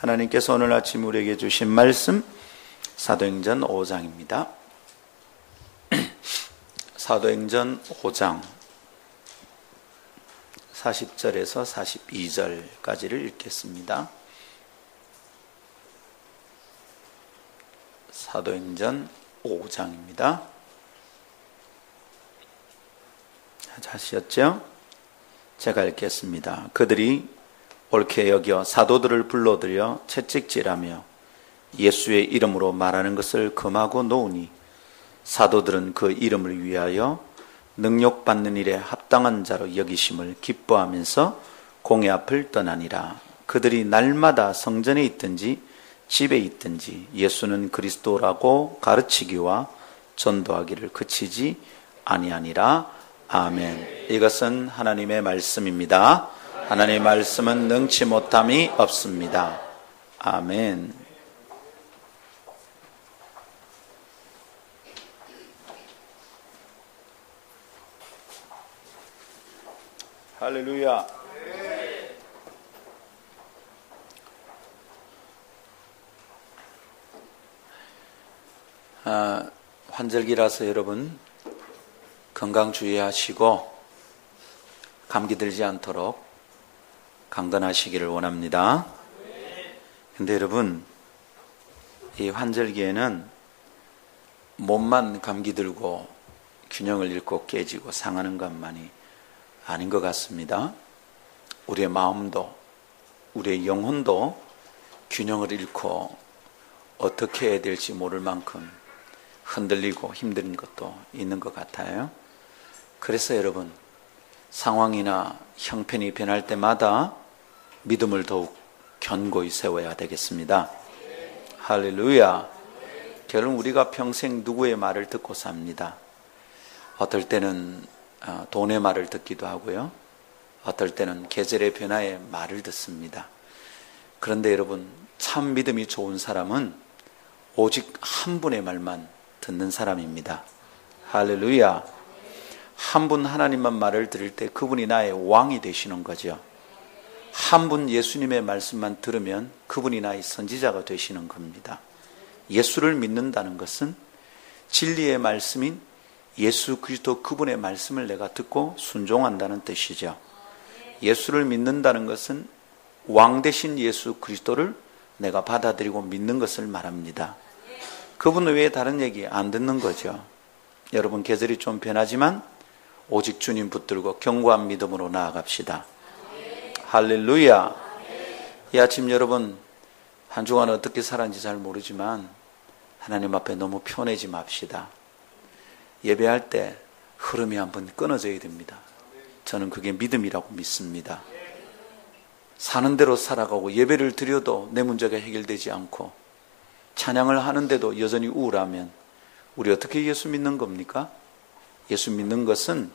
하나님께서 오늘 아침 우리에게 주신 말씀 사도행전 5장입니다. 사도행전 5장 40절에서 42절까지를 읽겠습니다. 사도행전 5장입니다. 아셨죠? 제가 읽겠습니다. 그들이 옳게 여겨 사도들을 불러들여 채찍질하며 예수의 이름으로 말하는 것을 금하고 놓으니 사도들은 그 이름을 위하여 능욕받는 일에 합당한 자로 여기심을 기뻐하면서 공회 앞을 떠나니라. 그들이 날마다 성전에 있든지 집에 있든지 예수는 그리스도라고 가르치기와 전도하기를 그치지 아니하니라. 아멘. 이것은 하나님의 말씀입니다. 하나님의 말씀은 능치 못함이 없습니다. 아멘. 할렐루야. 환절기라서 여러분 건강 주의하시고 감기 들지 않도록 강건하시기를 원합니다. 근데 여러분, 이 환절기에는 몸만 감기 들고 균형을 잃고 깨지고 상하는 것만이 아닌 것 같습니다. 우리의 마음도 우리의 영혼도 균형을 잃고 어떻게 해야 될지 모를 만큼 흔들리고 힘든 것도 있는 것 같아요. 그래서 여러분, 상황이나 형편이 변할 때마다 믿음을 더욱 견고히 세워야 되겠습니다. 할렐루야. 결국 우리가 평생 누구의 말을 듣고 삽니다. 어떨 때는 돈의 말을 듣기도 하고요, 어떨 때는 계절의 변화의 말을 듣습니다. 그런데 여러분, 참 믿음이 좋은 사람은 오직 한 분의 말만 듣는 사람입니다. 할렐루야. 한 분 하나님만 말을 들을 때 그분이 나의 왕이 되시는 거죠. 한 분 예수님의 말씀만 들으면 그분이 나의 선지자가 되시는 겁니다. 예수를 믿는다는 것은 진리의 말씀인 예수 그리스도 그분의 말씀을 내가 듣고 순종한다는 뜻이죠. 예수를 믿는다는 것은 왕 되신 예수 그리스도를 내가 받아들이고 믿는 것을 말합니다. 그분 외에 다른 얘기 안 듣는 거죠. 여러분, 계절이 좀 변하지만 오직 주님 붙들고 견고한 믿음으로 나아갑시다. 할렐루야. 이 아침 여러분, 한 주간 어떻게 살았는지 잘 모르지만 하나님 앞에 너무 편해지 맙시다. 예배할 때 흐름이 한번 끊어져야 됩니다. 저는 그게 믿음이라고 믿습니다. 사는 대로 살아가고 예배를 드려도 내 문제가 해결되지 않고 찬양을 하는데도 여전히 우울하면 우리 어떻게 예수 믿는 겁니까? 예수 믿는 것은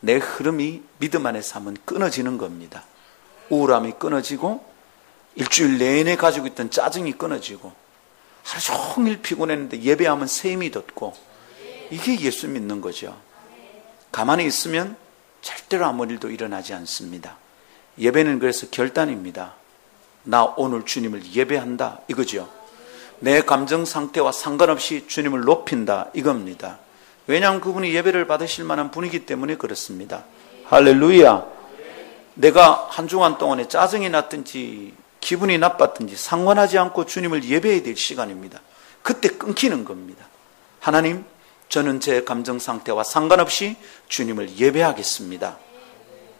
내 흐름이 믿음 안에서 하면 끊어지는 겁니다. 우울함이 끊어지고 일주일 내내 가지고 있던 짜증이 끊어지고 하루 종일 피곤했는데 예배하면 셈이 돋고, 이게 예수 믿는 거죠. 가만히 있으면 절대로 아무 일도 일어나지 않습니다. 예배는 그래서 결단입니다. 나 오늘 주님을 예배한다, 이거죠. 내 감정 상태와 상관없이 주님을 높인다, 이겁니다. 왜냐하면 그분이 예배를 받으실 만한 분이기 때문에 그렇습니다. 할렐루야. 내가 한 주간 동안에 짜증이 났든지 기분이 나빴든지 상관하지 않고 주님을 예배해야 될 시간입니다. 그때 끊기는 겁니다. 하나님, 저는 제 감정 상태와 상관없이 주님을 예배하겠습니다.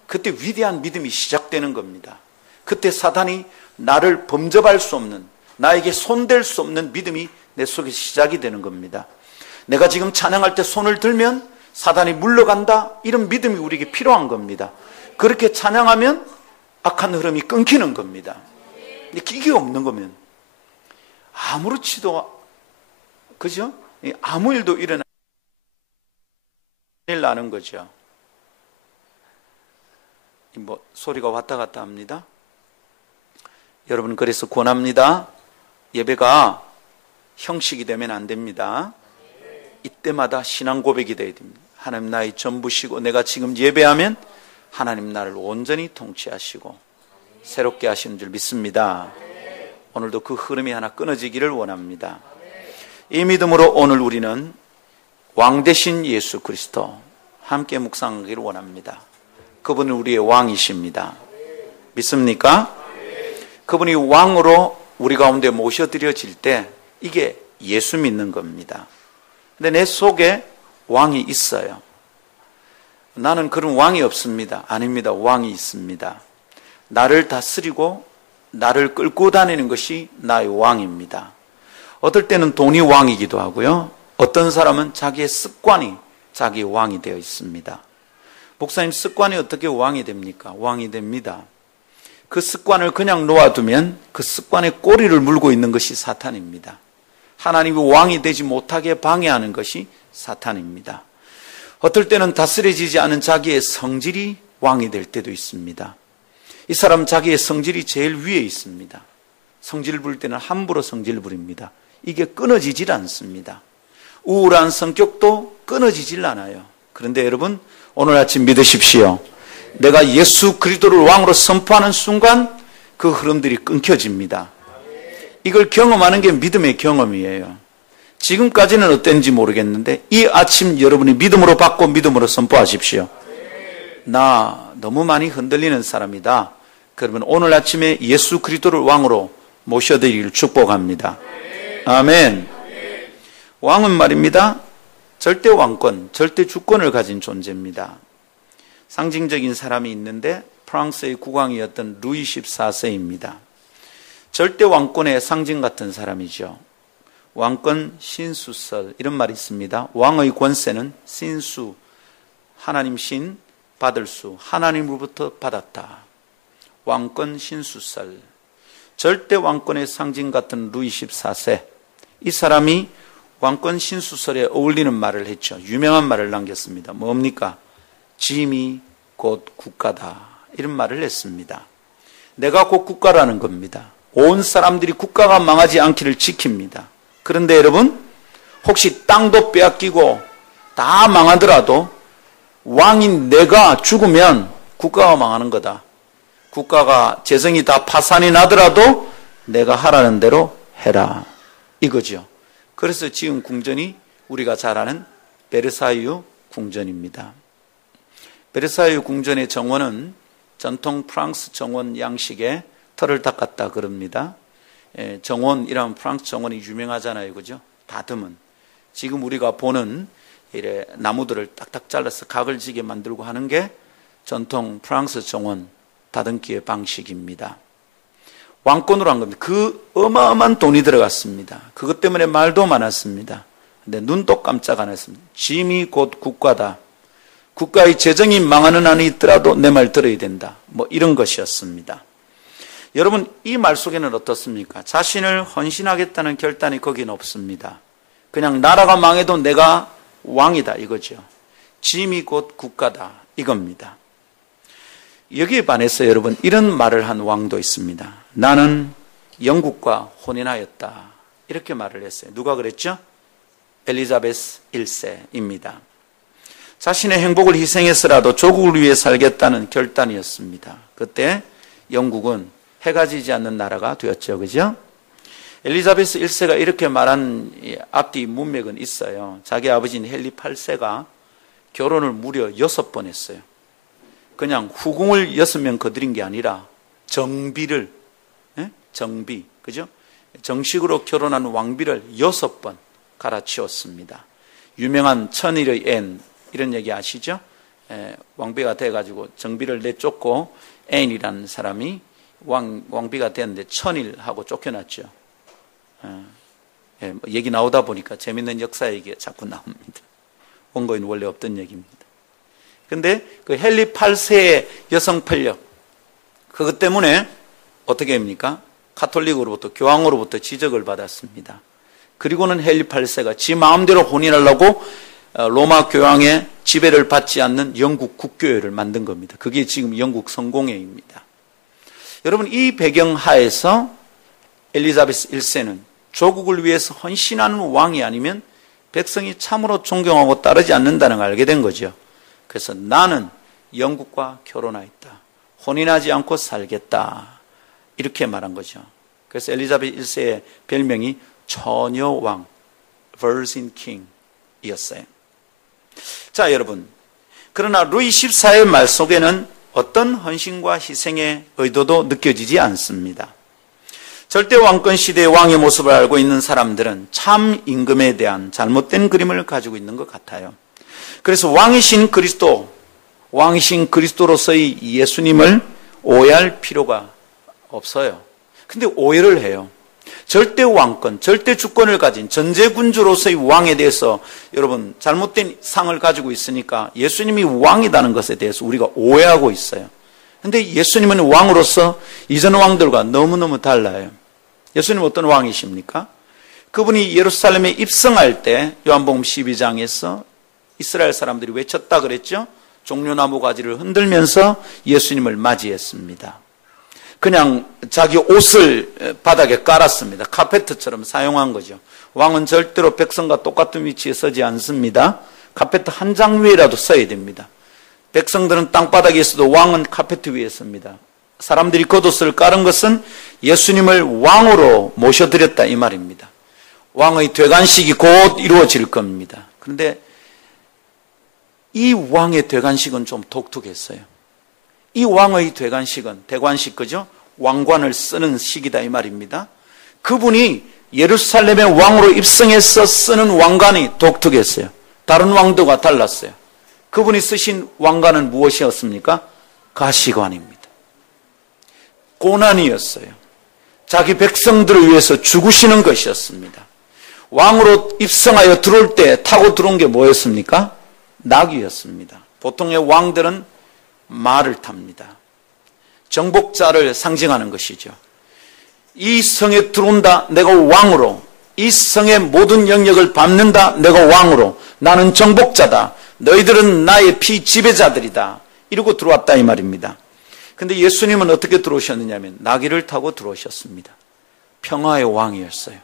그때 위대한 믿음이 시작되는 겁니다. 그때 사단이 나를 범접할 수 없는, 나에게 손댈 수 없는 믿음이 내 속에 시작이 되는 겁니다. 내가 지금 찬양할 때 손을 들면 사단이 물러간다, 이런 믿음이 우리에게 필요한 겁니다. 그렇게 찬양하면 악한 흐름이 끊기는 겁니다. 이게 없는 거면 아무렇지도, 그죠? 아무 일도 일어나는 거죠. 소리가 왔다 갔다 합니다. 여러분, 그래서 권합니다. 예배가 형식이 되면 안 됩니다. 이때마다 신앙 고백이 되어야 됩니다. 하나님 나의 전부시고, 내가 지금 예배하면 하나님 나를 온전히 통치하시고 새롭게 하시는 줄 믿습니다. 오늘도 그 흐름이 하나 끊어지기를 원합니다. 이 믿음으로 오늘 우리는 왕 되신 예수 그리스도 함께 묵상하기를 원합니다. 그분은 우리의 왕이십니다. 믿습니까? 그분이 왕으로 우리 가운데 모셔드려질 때 이게 예수 믿는 겁니다. 근데 내 속에 왕이 있어요. 나는 그런 왕이 없습니다. 아닙니다. 왕이 있습니다. 나를 다스리고 나를 끌고 다니는 것이 나의 왕입니다. 어떨 때는 돈이 왕이기도 하고요. 어떤 사람은 자기의 습관이 자기의 왕이 되어 있습니다. 목사님, 습관이 어떻게 왕이 됩니까? 왕이 됩니다. 그 습관을 그냥 놓아두면 그 습관의 꼬리를 물고 있는 것이 사탄입니다. 하나님이 왕이 되지 못하게 방해하는 것이 사탄입니다. 어떨 때는 다스려지지 않은 자기의 성질이 왕이 될 때도 있습니다. 이 사람 자기의 성질이 제일 위에 있습니다. 성질 부릴 때는 함부로 성질 부립니다. 이게 끊어지질 않습니다. 우울한 성격도 끊어지질 않아요. 그런데 여러분, 오늘 아침 믿으십시오. 내가 예수 그리스도를 왕으로 선포하는 순간 그 흐름들이 끊겨집니다. 이걸 경험하는 게 믿음의 경험이에요. 지금까지는 어땠는지 모르겠는데 이 아침 여러분이 믿음으로 받고 믿음으로 선포하십시오. 나 너무 많이 흔들리는 사람이다. 그러면 오늘 아침에 예수 그리스도를 왕으로 모셔드리기를 축복합니다. 아멘. 왕은 말입니다. 절대 왕권, 절대 주권을 가진 존재입니다. 상징적인 사람이 있는데 프랑스의 국왕이었던 루이 14세입니다. 절대 왕권의 상징 같은 사람이죠. 왕권 신수설 이런 말이 있습니다. 왕의 권세는 신수, 하나님 신, 받을 수, 하나님으로부터 받았다. 왕권 신수설, 절대 왕권의 상징 같은 루이 14세. 이 사람이 왕권 신수설에 어울리는 말을 했죠. 유명한 말을 남겼습니다. 뭡니까? 짐이 곧 국가다. 이런 말을 했습니다. 내가 곧 국가라는 겁니다. 온 사람들이 국가가 망하지 않기를 지킵니다. 그런데 여러분, 혹시 땅도 빼앗기고 다 망하더라도 왕인 내가 죽으면 국가가 망하는 거다. 국가가 재성이 다 파산이 나더라도 내가 하라는 대로 해라. 이거죠. 그래서 지은 궁전이 우리가 잘 아는 베르사유 궁전입니다. 베르사유 궁전의 정원은 전통 프랑스 정원 양식의 털을 닦았다 그럽니다. 정원이라면 프랑스 정원이 유명하잖아요. 그죠? 다듬은. 지금 우리가 보는 이래 나무들을 딱딱 잘라서 각을 지게 만들고 하는 게 전통 프랑스 정원 다듬기의 방식입니다. 왕권으로 한 겁니다. 그 어마어마한 돈이 들어갔습니다. 그것 때문에 말도 많았습니다. 근데 눈도 깜짝 안 했습니다. 짐이 곧 국가다. 국가의 재정이 망하는 한이 있더라도 내 말 들어야 된다. 뭐 이런 것이었습니다. 여러분, 이 말 속에는 어떻습니까? 자신을 헌신하겠다는 결단이 거기는 없습니다. 그냥 나라가 망해도 내가 왕이다 이거죠. 짐이 곧 국가다 이겁니다. 여기에 반해서 여러분 이런 말을 한 왕도 있습니다. 나는 영국과 혼인하였다. 이렇게 말을 했어요. 누가 그랬죠? 엘리자베스 1세입니다. 자신의 행복을 희생해서라도 조국을 위해 살겠다는 결단이었습니다. 그때 영국은 해가 지지 않는 나라가 되었죠. 그죠? 엘리자베스 1세가 이렇게 말한 앞뒤 문맥은 있어요. 자기 아버지인 헨리 8세가 결혼을 무려 6번 했어요. 그냥 후궁을 6명 거드린 게 아니라 정비를, 정비, 그죠? 정식으로 결혼한 왕비를 6번 갈아치웠습니다. 유명한 천일의 앤, 이런 얘기 아시죠? 왕비가 돼가지고 정비를 내쫓고 앤이라는 사람이 왕비가 됐는데 천일하고 쫓겨났죠. 얘기 나오다 보니까 재밌는 역사 얘기가 자꾸 나옵니다. 원고에는 원래 없던 얘기입니다. 근데 그 헨리 8세의 여성 편력, 그것 때문에 어떻게 합니까? 카톨릭으로부터, 교황으로부터 지적을 받았습니다. 그리고는 헨리 8세가 지 마음대로 혼인하려고 로마 교황의 지배를 받지 않는 영국 국교회를 만든 겁니다. 그게 지금 영국 성공회입니다. 여러분, 이 배경 하에서 엘리자베스 1세는 조국을 위해서 헌신하는 왕이 아니면 백성이 참으로 존경하고 따르지 않는다는 걸 알게 된 거죠. 그래서 나는 영국과 결혼하였다. 혼인하지 않고 살겠다. 이렇게 말한 거죠. 그래서 엘리자베스 1세의 별명이 처녀왕, Virgin King이었어요. 자, 여러분, 그러나 루이 14의 말 속에는 어떤 헌신과 희생의 의도도 느껴지지 않습니다. 절대 왕권 시대의 왕의 모습을 알고 있는 사람들은 참 임금에 대한 잘못된 그림을 가지고 있는 것 같아요. 그래서 왕이신 그리스도로서의 예수님을 오해할 필요가 없어요. 근데 오해를 해요. 절대 왕권, 절대 주권을 가진 전제군주로서의 왕에 대해서 여러분 잘못된 상을 가지고 있으니까 예수님이 왕이라는 것에 대해서 우리가 오해하고 있어요. 근데 예수님은 왕으로서 이전 왕들과 너무너무 달라요. 예수님 어떤 왕이십니까? 그분이 예루살렘에 입성할 때 요한복음 12장에서 이스라엘 사람들이 외쳤다 그랬죠? 종려나무 가지를 흔들면서 예수님을 맞이했습니다. 그냥 자기 옷을 바닥에 깔았습니다. 카페트처럼 사용한 거죠. 왕은 절대로 백성과 똑같은 위치에 서지 않습니다. 카페트 한 장 위에라도 서야 됩니다. 백성들은 땅바닥에 있어도 왕은 카페트 위에 섭니다. 사람들이 겉옷을 깔은 것은 예수님을 왕으로 모셔드렸다 이 말입니다. 왕의 되관식이 곧 이루어질 겁니다. 그런데 이 왕의 되관식은 좀 독특했어요. 이 왕의 되관식은 대관식 그죠? 왕관을 쓰는 식이다 이 말입니다. 그분이 예루살렘의 왕으로 입성해서 쓰는 왕관이 독특했어요. 다른 왕들과 달랐어요. 그분이 쓰신 왕관은 무엇이었습니까? 가시관입니다. 고난이었어요. 자기 백성들을 위해서 죽으시는 것이었습니다. 왕으로 입성하여 들어올 때 타고 들어온 게 뭐였습니까? 나귀였습니다. 보통의 왕들은 말을 탑니다. 정복자를 상징하는 것이죠. 이 성에 들어온다 내가 왕으로, 이 성의 모든 영역을 밟는다 내가 왕으로, 나는 정복자다, 너희들은 나의 피지배자들이다 이러고 들어왔다 이 말입니다. 근데 예수님은 어떻게 들어오셨느냐 하면 나귀를 타고 들어오셨습니다. 평화의 왕이었어요.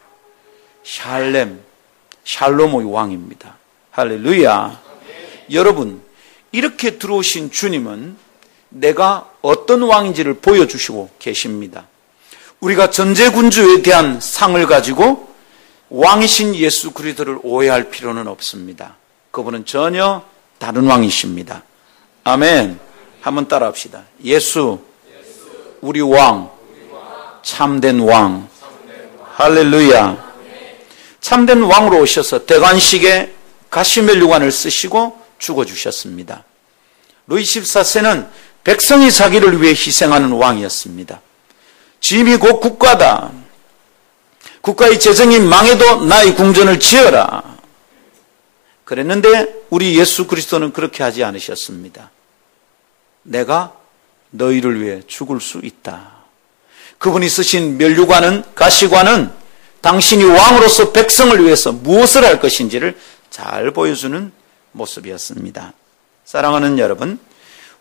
샬롬의 왕입니다. 할렐루야. 여러분, 이렇게 들어오신 주님은 내가 어떤 왕인지를 보여주시고 계십니다. 우리가 전제군주에 대한 상을 가지고 왕이신 예수 그리스도를 오해할 필요는 없습니다. 그분은 전혀 다른 왕이십니다. 아멘. 한번 따라합시다. 예수, 우리 왕, 참된 왕. 할렐루야. 참된 왕으로 오셔서 대관식에 가시면류관을 쓰시고 죽어주셨습니다. 루이 14세는 백성이 자기를 위해 희생하는 왕이었습니다. 짐이 곧 국가다. 국가의 재정이 망해도 나의 궁전을 지어라. 그랬는데 우리 예수 그리스도는 그렇게 하지 않으셨습니다. 내가 너희를 위해 죽을 수 있다. 그분이 쓰신 면류관은, 가시관은 당신이 왕으로서 백성을 위해서 무엇을 할 것인지를 잘 보여주는 모습이었습니다. 사랑하는 여러분,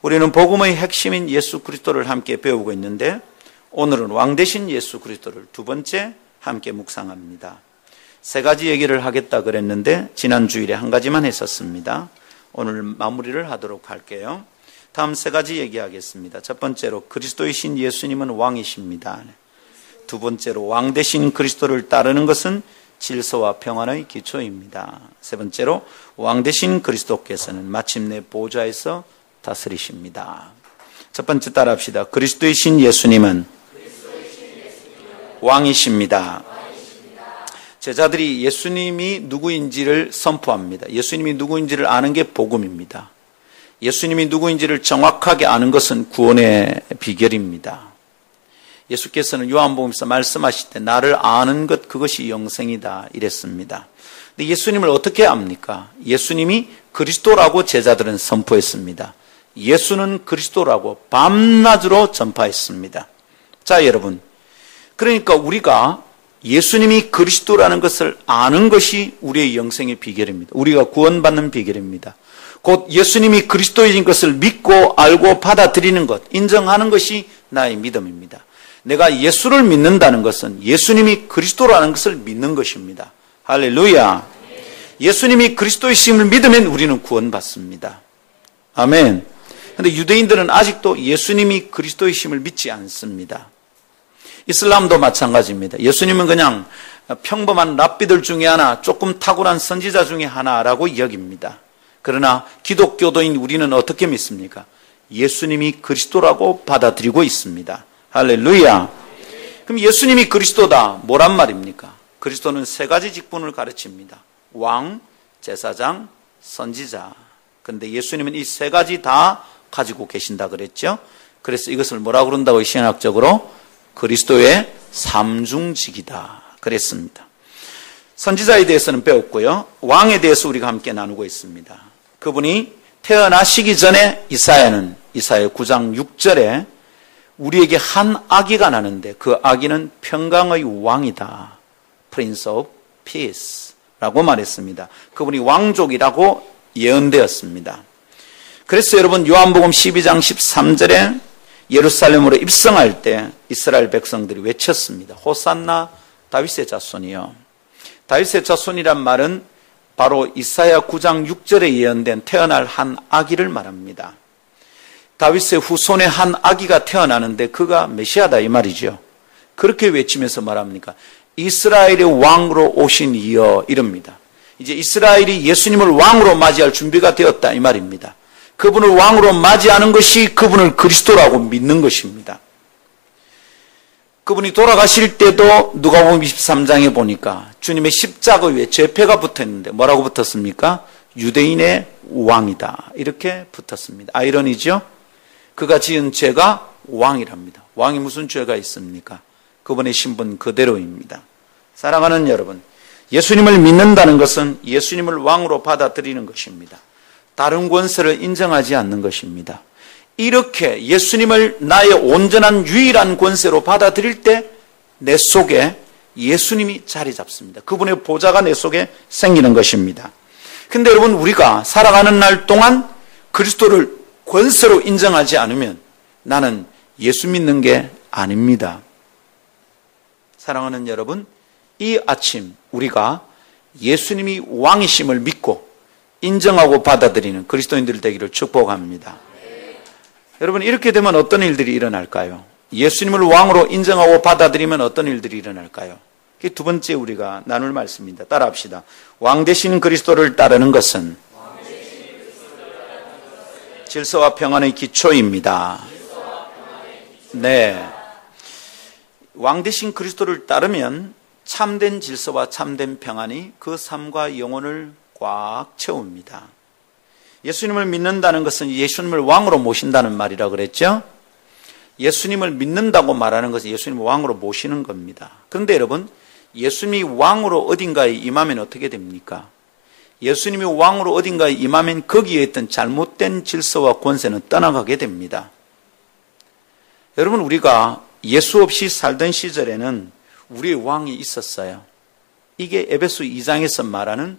우리는 복음의 핵심인 예수 그리스도를 함께 배우고 있는데 오늘은 왕 되신 예수 그리스도를 두 번째 함께 묵상합니다. 세 가지 얘기를 하겠다 그랬는데 지난 주일에 한 가지만 했었습니다. 오늘 마무리를 하도록 할게요. 다음 세 가지 얘기하겠습니다. 첫 번째로 그리스도이신 예수님은 왕이십니다. 두 번째로 왕 되신 그리스도를 따르는 것은 질서와 평안의 기초입니다. 세 번째로 왕 되신 그리스도께서는 마침내 보좌에서 다스리십니다. 첫 번째 따라합시다. 그리스도이신 예수님은 왕이십니다. 제자들이 예수님이 누구인지를 선포합니다. 예수님이 누구인지를 아는 게 복음입니다. 예수님이 누구인지를 정확하게 아는 것은 구원의 비결입니다. 예수께서는 요한복음에서 말씀하실 때 나를 아는 것 그것이 영생이다 이랬습니다. 근데 예수님을 어떻게 압니까? 예수님이 그리스도라고 제자들은 선포했습니다. 예수는 그리스도라고 밤낮으로 전파했습니다. 자, 여러분, 그러니까 우리가 예수님이 그리스도라는 것을 아는 것이 우리의 영생의 비결입니다. 우리가 구원받는 비결입니다. 곧 예수님이 그리스도인 것을 믿고 알고 받아들이는 것, 인정하는 것이 나의 믿음입니다. 내가 예수를 믿는다는 것은 예수님이 그리스도라는 것을 믿는 것입니다. 할렐루야. 예수님이 그리스도이심을 믿으면 우리는 구원받습니다. 아멘. 그런데 유대인들은 아직도 예수님이 그리스도이심을 믿지 않습니다. 이슬람도 마찬가지입니다. 예수님은 그냥 평범한 랍비들 중에 하나, 조금 탁월한 선지자 중에 하나라고 여깁니다. 그러나 기독교도인 우리는 어떻게 믿습니까? 예수님이 그리스도라고 받아들이고 있습니다. 할렐루야. 그럼 예수님이 그리스도다, 뭐란 말입니까? 그리스도는 세 가지 직분을 가르칩니다. 왕, 제사장, 선지자. 그런데 예수님은 이 세 가지 다 가지고 계신다 그랬죠? 그래서 이것을 뭐라고 그런다고 신학적으로? 그리스도의 삼중직이다 그랬습니다. 선지자에 대해서는 배웠고요. 왕에 대해서 우리가 함께 나누고 있습니다. 그분이 태어나시기 전에 이사야 9장 6절에 우리에게 한 아기가 나는데 그 아기는 평강의 왕이다. Prince of Peace 라고 말했습니다. 그분이 왕족이라고 예언되었습니다. 그래서 여러분 요한복음 12장 13절에 예루살렘으로 입성할 때 이스라엘 백성들이 외쳤습니다. 호산나 다윗의 자손이요. 다윗의 자손이란 말은 바로 이사야 9장 6절에 예언된 태어날 한 아기를 말합니다. 다윗의 후손의 한 아기가 태어나는데 그가 메시아다 이 말이죠. 그렇게 외치면서 말합니까? 이스라엘의 왕으로 오신 이여 이럽니다. 이제 이스라엘이 예수님을 왕으로 맞이할 준비가 되었다 이 말입니다. 그분을 왕으로 맞이하는 것이 그분을 그리스도라고 믿는 것입니다. 그분이 돌아가실 때도 누가복음 23장에 보니까 주님의 십자가 위에 죄패가 붙었는데 뭐라고 붙었습니까? 유대인의 왕이다 이렇게 붙었습니다. 아이러니죠? 그가 지은 죄가 왕이랍니다. 왕이 무슨 죄가 있습니까? 그분의 신분 그대로입니다. 사랑하는 여러분, 예수님을 믿는다는 것은 예수님을 왕으로 받아들이는 것입니다. 다른 권세를 인정하지 않는 것입니다. 이렇게 예수님을 나의 온전한 유일한 권세로 받아들일 때 내 속에 예수님이 자리 잡습니다. 그분의 보좌가 내 속에 생기는 것입니다. 근데 여러분, 우리가 살아가는 날 동안 그리스도를 권세로 인정하지 않으면 나는 예수 믿는 게 아닙니다. 사랑하는 여러분, 이 아침 우리가 예수님이 왕이심을 믿고 인정하고 받아들이는 그리스도인들 되기를 축복합니다. 여러분, 이렇게 되면 어떤 일들이 일어날까요? 예수님을 왕으로 인정하고 받아들이면 어떤 일들이 일어날까요? 그게 두 번째 우리가 나눌 말씀입니다. 따라합시다. 왕 되신 그리스도를 따르는 것은 질서와 평안의 기초입니다. 네. 왕 되신 그리스도를 따르면 참된 질서와 참된 평안이 그 삶과 영혼을 꽉 채웁니다. 예수님을 믿는다는 것은 예수님을 왕으로 모신다는 말이라고 그랬죠? 예수님을 믿는다고 말하는 것은 예수님을 왕으로 모시는 겁니다. 그런데 여러분, 예수님이 왕으로 어딘가에 임하면 어떻게 됩니까? 예수님이 왕으로 어딘가에 임하면 거기에 있던 잘못된 질서와 권세는 떠나가게 됩니다. 여러분, 우리가 예수 없이 살던 시절에는 우리의 왕이 있었어요. 이게 에베소 2장에서 말하는,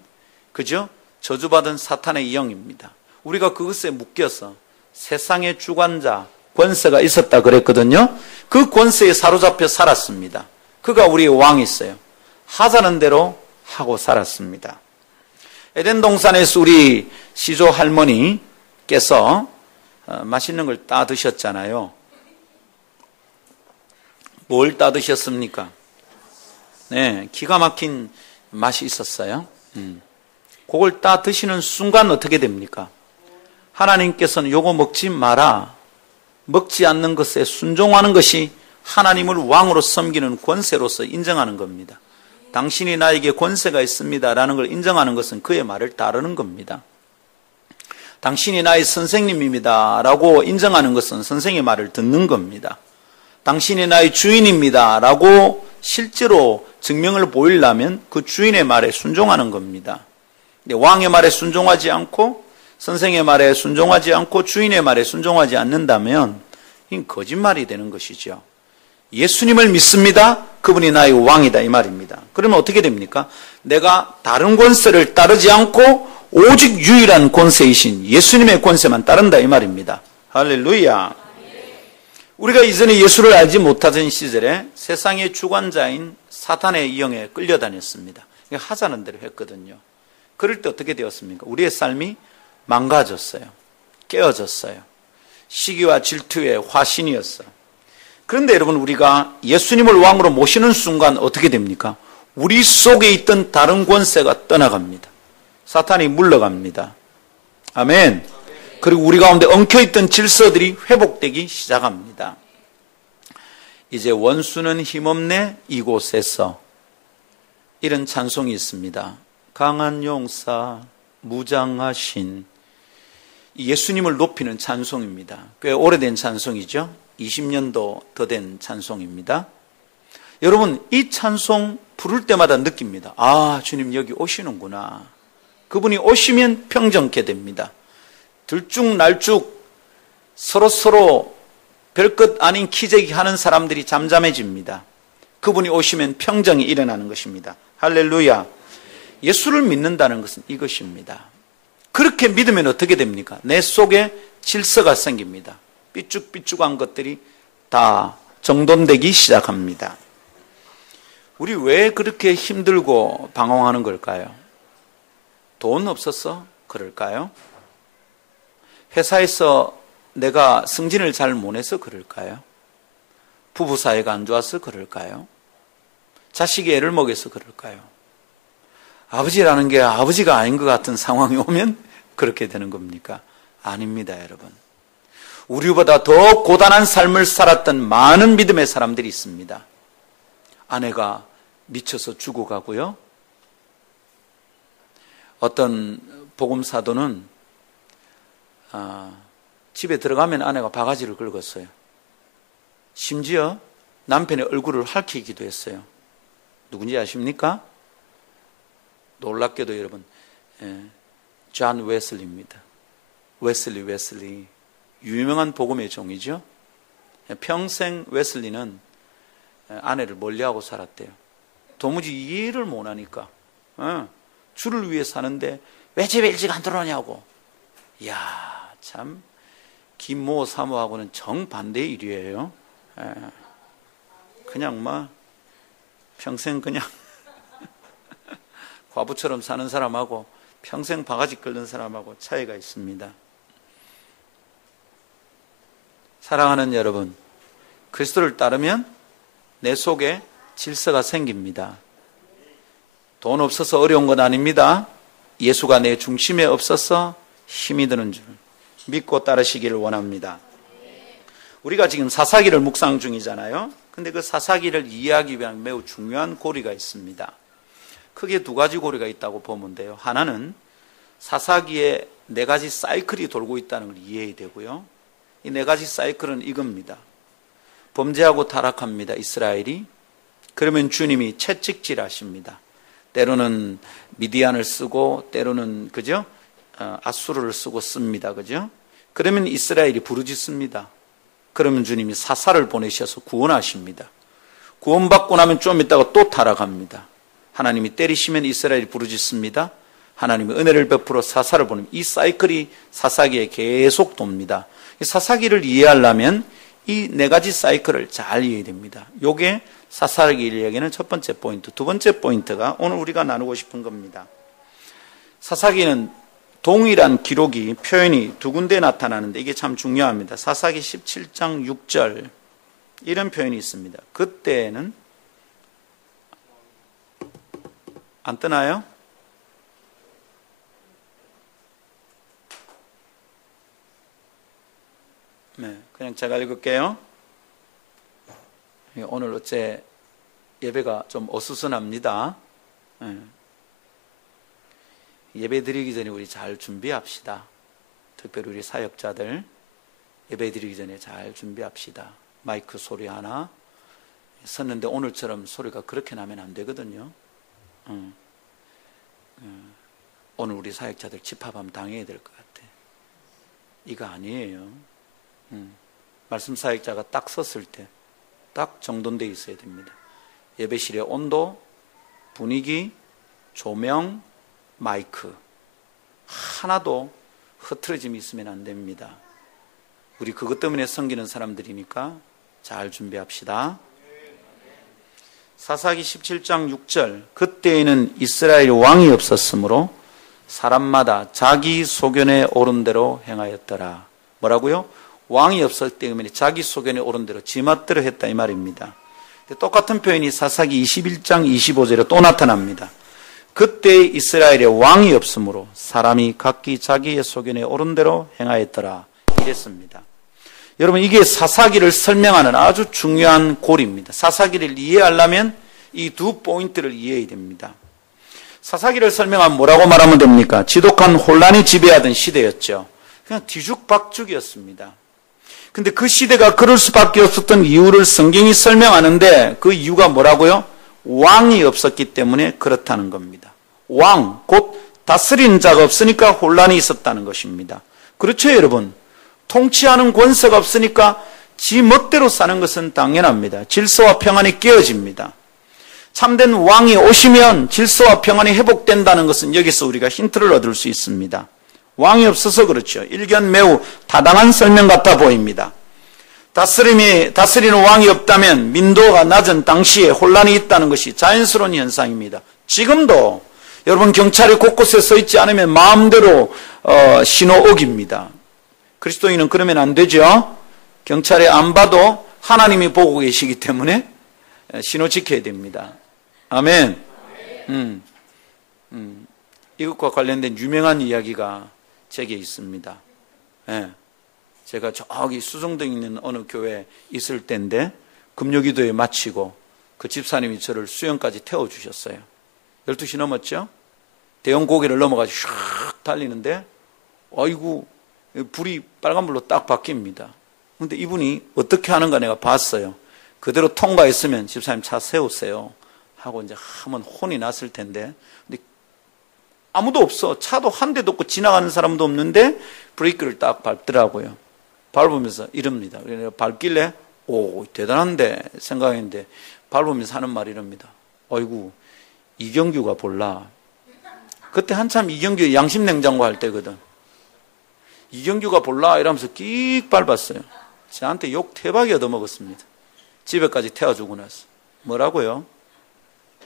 그죠? 저주받은 사탄의 영입니다. 우리가 그것에 묶여서 세상의 주관자, 권세가 있었다 그랬거든요. 그 권세에 사로잡혀 살았습니다. 그가 우리의 왕이었어요. 하자는 대로 하고 살았습니다. 에덴 동산에서 우리 시조 할머니께서 맛있는 걸 따 드셨잖아요. 뭘 따 드셨습니까? 네, 기가 막힌 맛이 있었어요. 그걸 따 드시는 순간 어떻게 됩니까? 하나님께서는 요거 먹지 마라. 먹지 않는 것에 순종하는 것이 하나님을 왕으로 섬기는 권세로서 인정하는 겁니다. 당신이 나에게 권세가 있습니다라는 걸 인정하는 것은 그의 말을 따르는 겁니다. 당신이 나의 선생님입니다라고 인정하는 것은 선생의 말을 듣는 겁니다. 당신이 나의 주인입니다라고 실제로 증명을 보이려면 그 주인의 말에 순종하는 겁니다. 왕의 말에 순종하지 않고 선생의 말에 순종하지 않고 주인의 말에 순종하지 않는다면 이건 거짓말이 되는 것이죠. 예수님을 믿습니다. 그분이 나의 왕이다 이 말입니다. 그러면 어떻게 됩니까? 내가 다른 권세를 따르지 않고 오직 유일한 권세이신 예수님의 권세만 따른다 이 말입니다. 할렐루야. 우리가 이전에 예수를 알지 못하던 시절에 세상의 주관자인 사탄의 영에 끌려다녔습니다. 하자는 대로 했거든요. 그럴 때 어떻게 되었습니까? 우리의 삶이 망가졌어요. 깨어졌어요. 시기와 질투의 화신이었어요. 그런데 여러분, 우리가 예수님을 왕으로 모시는 순간 어떻게 됩니까? 우리 속에 있던 다른 권세가 떠나갑니다. 사탄이 물러갑니다. 아멘. 그리고 우리 가운데 엉켜있던 질서들이 회복되기 시작합니다. 이제 원수는 힘없네 이곳에서, 이런 찬송이 있습니다. 강한 용사 무장하신, 예수님을 높이는 찬송입니다. 꽤 오래된 찬송이죠. 20년도 더 된 찬송입니다. 여러분, 이 찬송 부를 때마다 느낍니다. 아, 주님 여기 오시는구나. 그분이 오시면 평정케 됩니다. 들쭉날쭉 서로 별것 아닌 기저귀 하는 사람들이 잠잠해집니다. 그분이 오시면 평정이 일어나는 것입니다. 할렐루야. 예수를 믿는다는 것은 이것입니다. 그렇게 믿으면 어떻게 됩니까? 내 속에 질서가 생깁니다. 삐쭉삐쭉한 것들이 다 정돈되기 시작합니다. 우리 왜 그렇게 힘들고 방황하는 걸까요? 돈 없어서 그럴까요? 회사에서 내가 승진을 잘 못해서 그럴까요? 부부 사이가 안 좋아서 그럴까요? 자식이 애를 먹여서 그럴까요? 아버지라는 게 아버지가 아닌 것 같은 상황이 오면 그렇게 되는 겁니까? 아닙니다, 여러분. 우리보다 더 고단한 삶을 살았던 많은 믿음의 사람들이 있습니다. 아내가 미쳐서 죽어가고요. 어떤 복음사도는 집에 들어가면 아내가 바가지를 긁었어요. 심지어 남편의 얼굴을 핥히기도 했어요. 누군지 아십니까? 놀랍게도 여러분, 존 웨슬리입니다. 웨슬리. 유명한 복음의 종이죠. 평생 웨슬리는 아내를 멀리하고 살았대요. 도무지 이해를 못하니까. 주를 위해 사는데 왜 집에 일찍 안 들어오냐고. 이야, 참 김모 사모하고는 정반대의 일이에요. 그냥 평생 그냥 과부처럼 사는 사람하고 평생 바가지 긁는 사람하고 차이가 있습니다. 사랑하는 여러분, 그리스도를 따르면 내 속에 질서가 생깁니다. 돈 없어서 어려운 건 아닙니다. 예수가 내 중심에 없어서 힘이 드는 줄 믿고 따르시기를 원합니다. 우리가 지금 사사기를 묵상 중이잖아요. 근데 그 사사기를 이해하기 위한 매우 중요한 고리가 있습니다. 크게 두 가지 고리가 있다고 보면 돼요. 하나는 사사기에 네 가지 사이클이 돌고 있다는 걸 이해해야 되고요. 이 네 가지 사이클은 이겁니다. 범죄하고 타락합니다, 이스라엘이. 그러면 주님이 채찍질 하십니다. 때로는 미디안을 쓰고 때로는 아수르를 쓰고 씁니다. 그죠? 그러면 이스라엘이 부르짖습니다. 그러면 주님이 사사를 보내셔서 구원하십니다. 구원받고 나면 좀 있다가 또 타락합니다. 하나님이 때리시면 이스라엘이 부르짖습니다. 하나님이 은혜를 베풀어 사사를 보내면 이 사이클이 사사기에 계속 돕니다. 이 사사기를 이해하려면 이 네 가지 사이클을 잘 이해해야 됩니다. 이게 사사기를 이야기하는 첫 번째 포인트. 두 번째 포인트가 오늘 우리가 나누고 싶은 겁니다. 사사기는 동일한 기록이, 표현이 두 군데 나타나는데 이게 참 중요합니다. 사사기 17장 6절 이런 표현이 있습니다. 그때는 안 뜨나요? 네, 그냥 제가 읽을게요. 오늘 어째 예배가 좀 어수선합니다. 예배 드리기 전에 우리 잘 준비합시다. 특별히 우리 사역자들 예배 드리기 전에 잘 준비합시다. 마이크 소리 하나 섰는데 오늘처럼 소리가 그렇게 나면 안 되거든요. 오늘 우리 사역자들 집합하면 당해야 될 것 같아. 이거 아니에요. 말씀 사역자가 딱 섰을 때 딱 정돈되어 있어야 됩니다. 예배실의 온도, 분위기, 조명, 마이크 하나도 흐트러짐이 있으면 안 됩니다. 우리 그것 때문에 섬기는 사람들이니까 잘 준비합시다. 사사기 17장 6절 그때에는 이스라엘 왕이 없었으므로 사람마다 자기 소견에 오른 대로 행하였더라. 뭐라고요? 왕이 없을 때문에 자기 소견에 오른 대로 지멋대로 했다 이 말입니다. 똑같은 표현이 사사기 21장 25절에 또 나타납니다. 그때 이스라엘에 왕이 없으므로 사람이 각기 자기의 소견에 오른 대로 행하였더라 이랬습니다. 여러분, 이게 사사기를 설명하는 아주 중요한 고리입니다. 사사기를 이해하려면 이 두 포인트를 이해해야 됩니다. 사사기를 설명하면 뭐라고 말하면 됩니까? 지독한 혼란이 지배하던 시대였죠. 그냥 뒤죽박죽이었습니다. 근데 그 시대가 그럴 수밖에 없었던 이유를 성경이 설명하는데 그 이유가 뭐라고요? 왕이 없었기 때문에 그렇다는 겁니다. 왕, 곧 다스리는 자가 없으니까 혼란이 있었다는 것입니다. 그렇죠, 여러분? 통치하는 권세가 없으니까 지 멋대로 사는 것은 당연합니다. 질서와 평안이 깨어집니다. 참된 왕이 오시면 질서와 평안이 회복된다는 것은 여기서 우리가 힌트를 얻을 수 있습니다. 왕이 없어서 그렇죠. 일견 매우 타당한 설명 같아 보입니다. 다스리는 왕이 없다면 민도가 낮은 당시에 혼란이 있다는 것이 자연스러운 현상입니다. 지금도 여러분, 경찰이 곳곳에 서 있지 않으면 마음대로 신호옥입니다. 그리스도인은 그러면 안 되죠. 경찰이 안 봐도 하나님이 보고 계시기 때문에 신호 지켜야 됩니다. 아멘. 이것과 관련된 유명한 이야기가 제게 있습니다. 예. 제가 저기 수성동에 있는 어느 교회에 있을 때인데 금요기도에 마치고 그 집사님이 저를 수영까지 태워주셨어요. 12시 넘었죠? 대형 고개를 넘어가지고 샥 달리는데 아이고 불이 빨간불로 딱 바뀝니다. 그런데 이분이 어떻게 하는가 내가 봤어요. 그대로 통과했으면 집사님 차 세우세요 하고 이제 한번 혼이 났을 텐데 근데 아무도 없어. 차도 한 대도 없고 지나가는 사람도 없는데 브레이크를 딱 밟더라고요. 밟으면서 이럽니다. 그래서 밟길래 오 대단한데 생각했는데 밟으면서 하는 말이 이럽니다. 아이고 이경규가 볼라. 그때 한참 이경규 양심냉장고 할 때거든. 이경규가 볼라 이러면서 끽 밟았어요. 저한테 욕 대박이 얻어먹었습니다. 집에까지 태워주고 나서. 뭐라고요?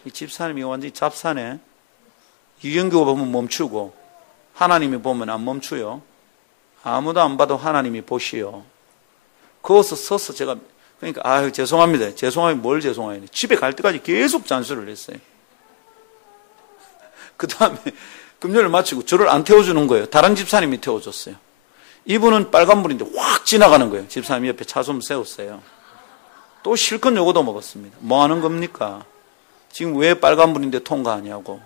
이 집사님이 완전히 잡사네. 이경규가 보면 멈추고 하나님이 보면 안 멈추요. 아무도 안 봐도 하나님이 보시오. 거기서 서서 제가 그러니까 아유 죄송합니다. 죄송하면 뭘 죄송해요. 집에 갈 때까지 계속 잔소리를 했어요. 그 다음에 금요일 마치고 저를 안 태워주는 거예요. 다른 집사님이 태워줬어요. 이분은 빨간불인데 확 지나가는 거예요. 집사님 옆에 차 좀 세웠어요. 또 실컷 요거도 먹었습니다. 뭐 하는 겁니까? 지금 왜 빨간불인데 통과하냐고.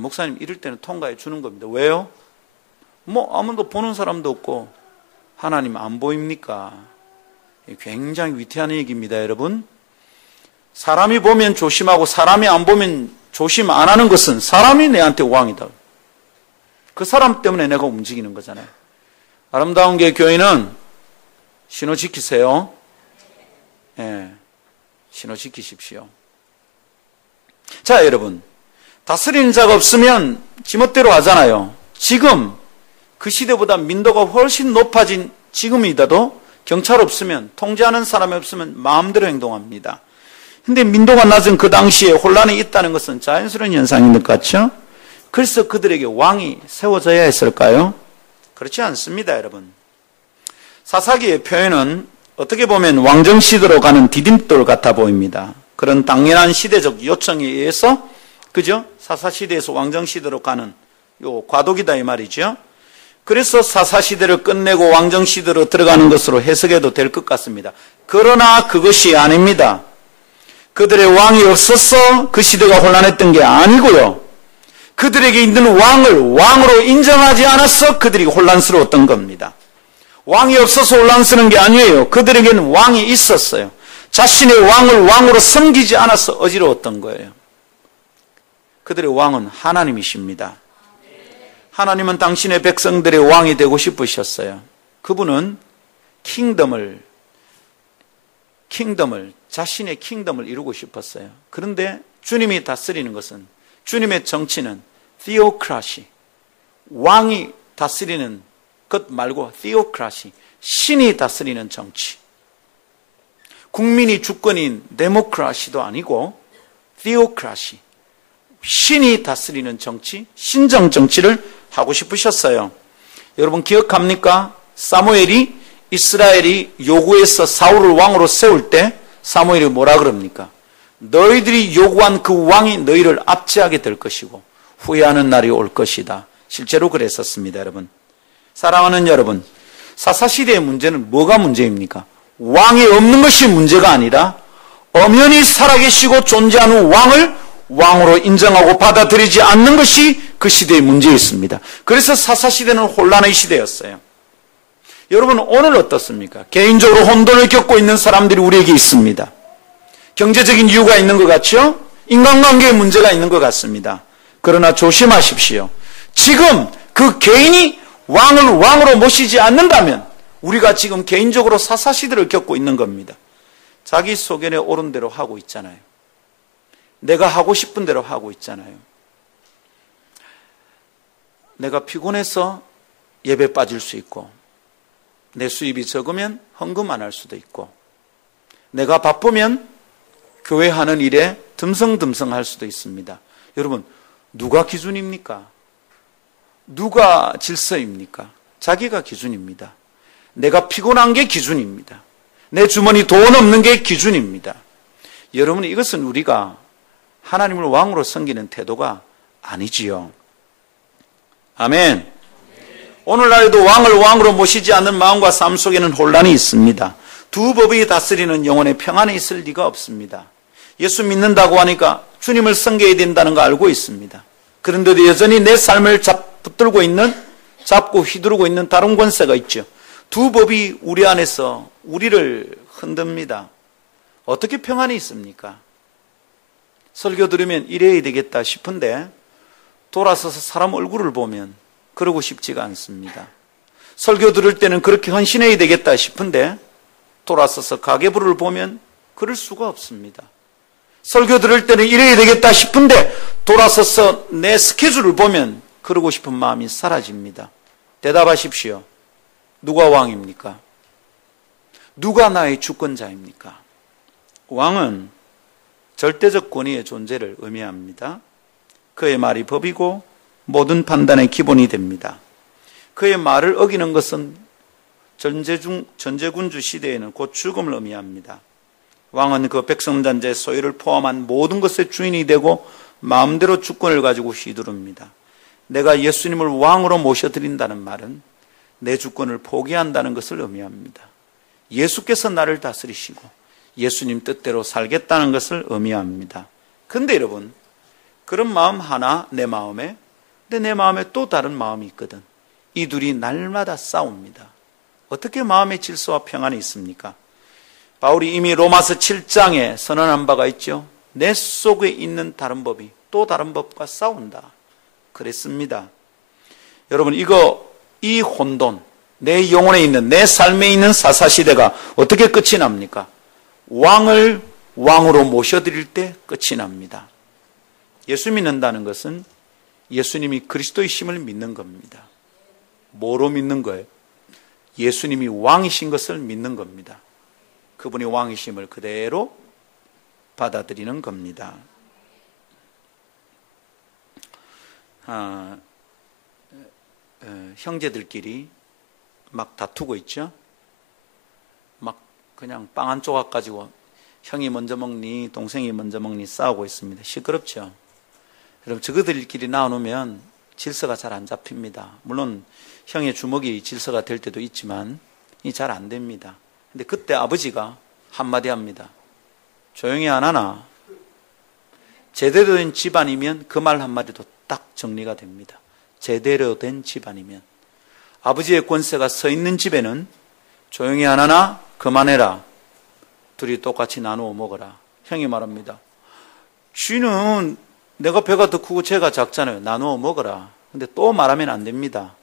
목사님 이럴 때는 통과해 주는 겁니다. 왜요? 뭐 아무도 보는 사람도 없고 하나님 안 보입니까? 굉장히 위태한 얘기입니다, 여러분. 사람이 보면 조심하고 사람이 안 보면 조심 안 하는 것은 사람이 내한테 왕이다. 그 사람 때문에 내가 움직이는 거잖아요. 아름다운 게 교회는 신호 지키세요. 예, 신호 지키십시오. 자, 여러분. 다스리는 자가 없으면 지멋대로 하잖아요. 지금 그 시대보다 민도가 훨씬 높아진 지금이라도 경찰 없으면, 통제하는 사람이 없으면 마음대로 행동합니다. 근데 민도가 낮은 그 당시에 혼란이 있다는 것은 자연스러운 현상인 것 같죠? 그래서 그들에게 왕이 세워져야 했을까요? 그렇지 않습니다, 여러분. 사사기의 표현은 어떻게 보면 왕정 시대로 가는 디딤돌 같아 보입니다. 그런 당연한 시대적 요청에 의해서, 그죠? 사사시대에서 왕정시대로 가는 요 과도기다 이 말이죠. 그래서 사사시대를 끝내고 왕정시대로 들어가는 것으로 해석해도 될 것 같습니다. 그러나 그것이 아닙니다. 그들의 왕이 없어서 그 시대가 혼란했던 게 아니고요. 그들에게 있는 왕을 왕으로 인정하지 않아서 그들이 혼란스러웠던 겁니다. 왕이 없어서 혼란스러운 게 아니에요. 그들에게는 왕이 있었어요. 자신의 왕을 왕으로 섬기지 않아서 어지러웠던 거예요. 그들의 왕은 하나님이십니다. 하나님은 당신의 백성들의 왕이 되고 싶으셨어요. 그분은 자신의 킹덤을 이루고 싶었어요. 그런데 주님이 다스리는 것은, 주님의 정치는 theocracy, 왕이 다스리는 것 말고 theocracy, 신이 다스리는 정치. 국민이 주권인 데모크라시도 아니고 theocracy, 신이 다스리는 정치, 신정 정치를 하고 싶으셨어요. 여러분 기억합니까? 사무엘이 이스라엘이 요구해서 사울을 왕으로 세울 때 사무엘이 뭐라 그럽니까? 너희들이 요구한 그 왕이 너희를 압제하게 될 것이고 후회하는 날이 올 것이다. 실제로 그랬었습니다, 여러분. 사랑하는 여러분, 사사시대의 문제는 뭐가 문제입니까? 왕이 없는 것이 문제가 아니라 엄연히 살아계시고 존재하는 왕을 왕으로 인정하고 받아들이지 않는 것이 그 시대의 문제였습니다. 그래서 사사시대는 혼란의 시대였어요. 여러분, 오늘 어떻습니까? 개인적으로 혼돈을 겪고 있는 사람들이 우리에게 있습니다. 경제적인 이유가 있는 것 같죠? 인간관계에 문제가 있는 것 같습니다. 그러나 조심하십시오. 지금 그 개인이 왕을 왕으로 모시지 않는다면 우리가 지금 개인적으로 사사시대를 겪고 있는 겁니다. 자기 소견에 옳은 대로 하고 있잖아요. 내가 하고 싶은 대로 하고 있잖아요. 내가 피곤해서 예배 빠질 수 있고, 내 수입이 적으면 헌금 안 할 수도 있고, 내가 바쁘면 교회 하는 일에 듬성듬성할 수도 있습니다. 여러분, 누가 기준입니까? 누가 질서입니까? 자기가 기준입니다. 내가 피곤한 게 기준입니다. 내 주머니 돈 없는 게 기준입니다. 여러분, 이것은 우리가 하나님을 왕으로 섬기는 태도가 아니지요. 아멘. 오늘날에도 왕을 왕으로 모시지 않는 마음과 삶 속에는 혼란이 있습니다. 두 법이 다스리는 영혼의 평안이 있을 리가 없습니다. 예수 믿는다고 하니까 주님을 섬겨야 된다는 거 알고 있습니다. 그런데도 여전히 내 삶을 잡고 휘두르고 있는 다른 권세가 있죠. 두 법이 우리 안에서 우리를 흔듭니다. 어떻게 평안이 있습니까? 설교 들으면 이래야 되겠다 싶은데 돌아서서 사람 얼굴을 보면 그러고 싶지가 않습니다. 설교 들을 때는 그렇게 헌신해야 되겠다 싶은데 돌아서서 가계부를 보면 그럴 수가 없습니다. 설교 들을 때는 이래야 되겠다 싶은데 돌아서서 내 스케줄을 보면 그러고 싶은 마음이 사라집니다. 대답하십시오. 누가 왕입니까? 누가 나의 주권자입니까? 왕은 절대적 권위의 존재를 의미합니다. 그의 말이 법이고 모든 판단의 기본이 됩니다. 그의 말을 어기는 것은 전제군주 시대에는 곧 죽음을 의미합니다. 왕은 그 백성단자의 소유를 포함한 모든 것의 주인이 되고 마음대로 주권을 가지고 휘두릅니다. 내가 예수님을 왕으로 모셔드린다는 말은 내 주권을 포기한다는 것을 의미합니다. 예수께서 나를 다스리시고 예수님 뜻대로 살겠다는 것을 의미합니다. 그런데 여러분, 그런 마음 하나 내 마음에, 근데 내 마음에 또 다른 마음이 있거든. 이 둘이 날마다 싸웁니다. 어떻게 마음의 질서와 평안이 있습니까? 바울이 이미 로마서 7장에 선언한 바가 있죠. 내 속에 있는 다른 법이 또 다른 법과 싸운다. 그랬습니다. 여러분, 이 혼돈, 내 영혼에 있는, 내 삶에 있는 사사시대가 어떻게 끝이 납니까? 왕을 왕으로 모셔드릴 때 끝이 납니다. 예수 믿는다는 것은 예수님이 그리스도이심을 믿는 겁니다. 뭐로 믿는 거예요? 예수님이 왕이신 것을 믿는 겁니다. 그분이 왕이심을 그대로 받아들이는 겁니다. 형제들끼리 막 다투고 있죠. 막 그냥 빵 한 조각 가지고 형이 먼저 먹니 동생이 먼저 먹니 싸우고 있습니다. 시끄럽죠. 여러분, 저그들끼리 나누면 질서가 잘 안 잡힙니다. 물론 형의 주먹이 질서가 될 때도 있지만 잘 안 됩니다. 근데 그때 아버지가 한마디 합니다. 조용히 안 하나? 제대로 된 집안이면 그 말 한마디도 딱 정리가 됩니다. 제대로 된 집안이면. 아버지의 권세가 서 있는 집에는 조용히 안 하나? 그만해라. 둘이 똑같이 나누어 먹어라. 형이 말합니다. 쥐는 내가 배가 더 크고 제가 작잖아요. 나누어 먹어라. 근데 또 말하면 안 됩니다.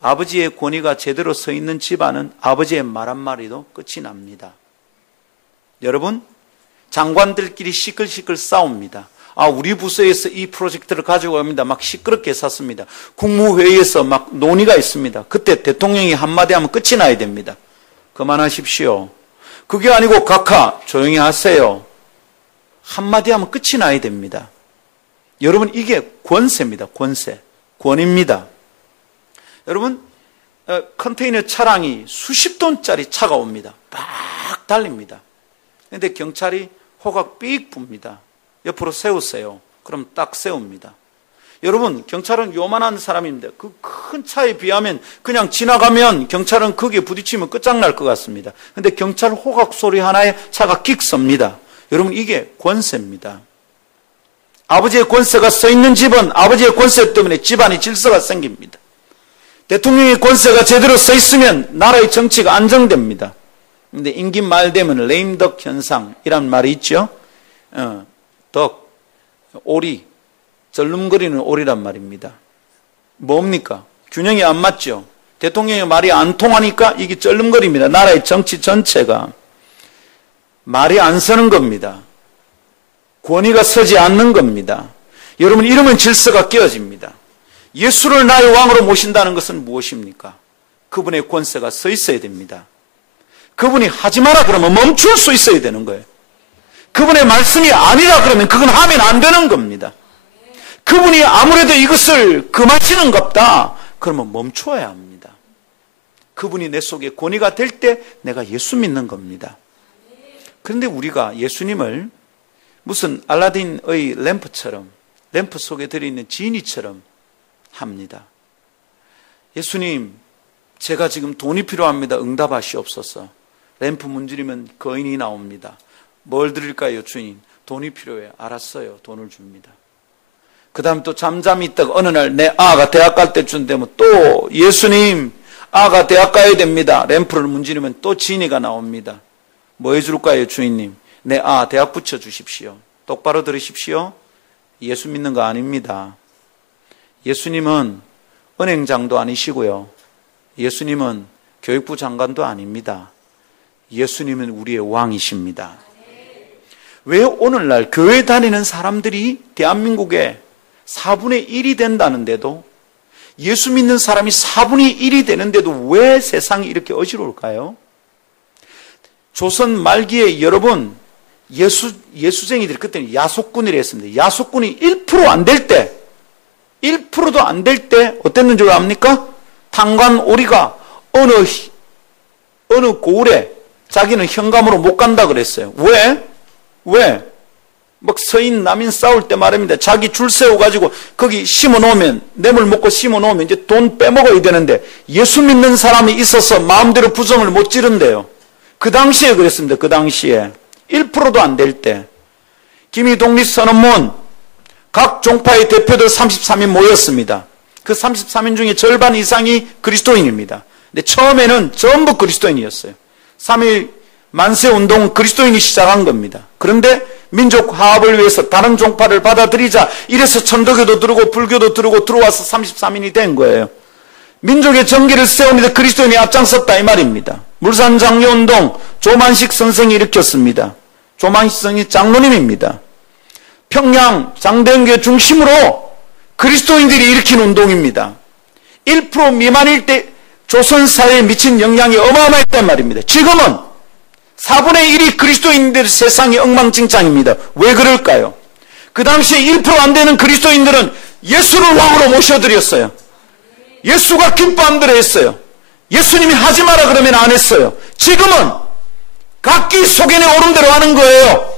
아버지의 권위가 제대로 서 있는 집안은 아버지의 말 한마디도 끝이 납니다. 여러분, 장관들끼리 시끌시끌 싸웁니다. 우리 부서에서 이 프로젝트를 가지고 갑니다. 막 시끄럽게 샀습니다. 국무회의에서 막 논의가 있습니다. 그때 대통령이 한마디 하면 끝이 나야 됩니다. 그만하십시오. 그게 아니고 각하 조용히 하세요. 한마디 하면 끝이 나야 됩니다. 여러분, 이게 권세입니다. 권세. 권위입니다. 여러분, 컨테이너 차량이 수십 톤짜리 차가 옵니다. 막 달립니다. 그런데 경찰이 호각 삑 붑니다. 옆으로 세우세요. 그럼 딱 세웁니다. 여러분, 경찰은 요만한 사람인데 그 큰 차에 비하면 그냥 지나가면 경찰은 거기에 부딪히면 끝장날 것 같습니다. 그런데 경찰 호각 소리 하나에 차가 킥 섭니다. 여러분, 이게 권세입니다. 아버지의 권세가 서 있는 집은 아버지의 권세 때문에 집안의 질서가 생깁니다. 대통령의 권세가 제대로 서 있으면 나라의 정치가 안정됩니다. 그런데 임기 말 되면 레임덕 현상이란 말이 있죠. 덕, 오리, 절름거리는 오리란 말입니다. 뭡니까? 균형이 안 맞죠. 대통령의 말이 안 통하니까 이게 쩔름거립니다. 나라의 정치 전체가 말이 안 서는 겁니다. 권위가 서지 않는 겁니다. 여러분, 이러면 질서가 깨어집니다. 예수를 나의 왕으로 모신다는 것은 무엇입니까? 그분의 권세가 서 있어야 됩니다. 그분이 하지 마라 그러면 멈출 수 있어야 되는 거예요. 그분의 말씀이 아니라 그러면 그건 하면 안 되는 겁니다. 그분이 아무래도 이것을 금하시는 겁다 그러면 멈춰야 합니다. 그분이 내 속에 권위가 될 때 내가 예수 믿는 겁니다. 그런데 우리가 예수님을 무슨 알라딘의 램프처럼, 램프 속에 들어있는 지니처럼 합니다. 예수님, 제가 지금 돈이 필요합니다. 응답하시옵소서. 램프 문지르면 거인이 나옵니다. 뭘 드릴까요, 주인? 돈이 필요해요. 알았어요. 돈을 줍니다. 그 다음에 또 잠잠히 있다가 어느 날 내 아가 대학 갈 때쯤 되면 또 예수님, 아가 대학 가야 됩니다. 램프를 문지르면 또 지니가 나옵니다. 뭐 해줄까요, 주인님? 내 대학 붙여주십시오. 똑바로 들으십시오. 예수 믿는 거 아닙니다. 예수님은 은행장도 아니시고요. 예수님은 교육부 장관도 아닙니다. 예수님은 우리의 왕이십니다. 왜 오늘날 교회 다니는 사람들이 대한민국에 4분의 1이 된다는데도, 예수 믿는 사람이 4분의 1이 되는데도 왜 세상이 이렇게 어지러울까요? 조선 말기에 여러분, 예수쟁이들이 그때는 야속군이라 했습니다. 야속군이 1% 안 될 때, 1%도 안 될 때 어땠는 줄 압니까? 탄관오리가 어느 고을에 자기는 현감으로 못 간다 그랬어요. 왜? 막 서인 남인 싸울 때 말입니다. 자기 줄 세워가지고 거기 심어놓으면, 뇌물 먹고 심어놓으면 이제 돈 빼먹어야 되는데 예수 믿는 사람이 있어서 마음대로 부정을 못 지른대요. 그 당시에 그랬습니다. 그 당시에 1%도 안 될 때 김희 독립선언문 각 종파의 대표들 33인 모였습니다. 그 33인 중에 절반 이상이 그리스도인입니다. 근데 처음에는 전부 그리스도인이었어요. 3.1 만세운동은 그리스도인이 시작한 겁니다. 그런데 민족 화합을 위해서 다른 종파를 받아들이자 이래서 천도교도 들어오고 불교도 들어와서 33인이 된 거예요. 민족의 정기를 세우는데 그리스도인이 앞장섰다 이 말입니다. 물산장려운동 조만식 선생이 일으켰습니다. 조만식 선생이 장로님입니다. 평양 장대형교회 중심으로 그리스도인들이 일으킨 운동입니다. 1% 미만일 때 조선 사회에 미친 영향이 어마어마했단 말입니다. 지금은 4분의 1이 그리스도인들 세상이 엉망진창입니다. 왜 그럴까요? 그 당시에 1% 안 되는 그리스도인들은 예수를 왕으로 모셔드렸어요. 예수가 기뻐함대로 했어요. 예수님이 하지 마라 그러면 안 했어요. 지금은 각기 소견에 오른 대로 하는 거예요.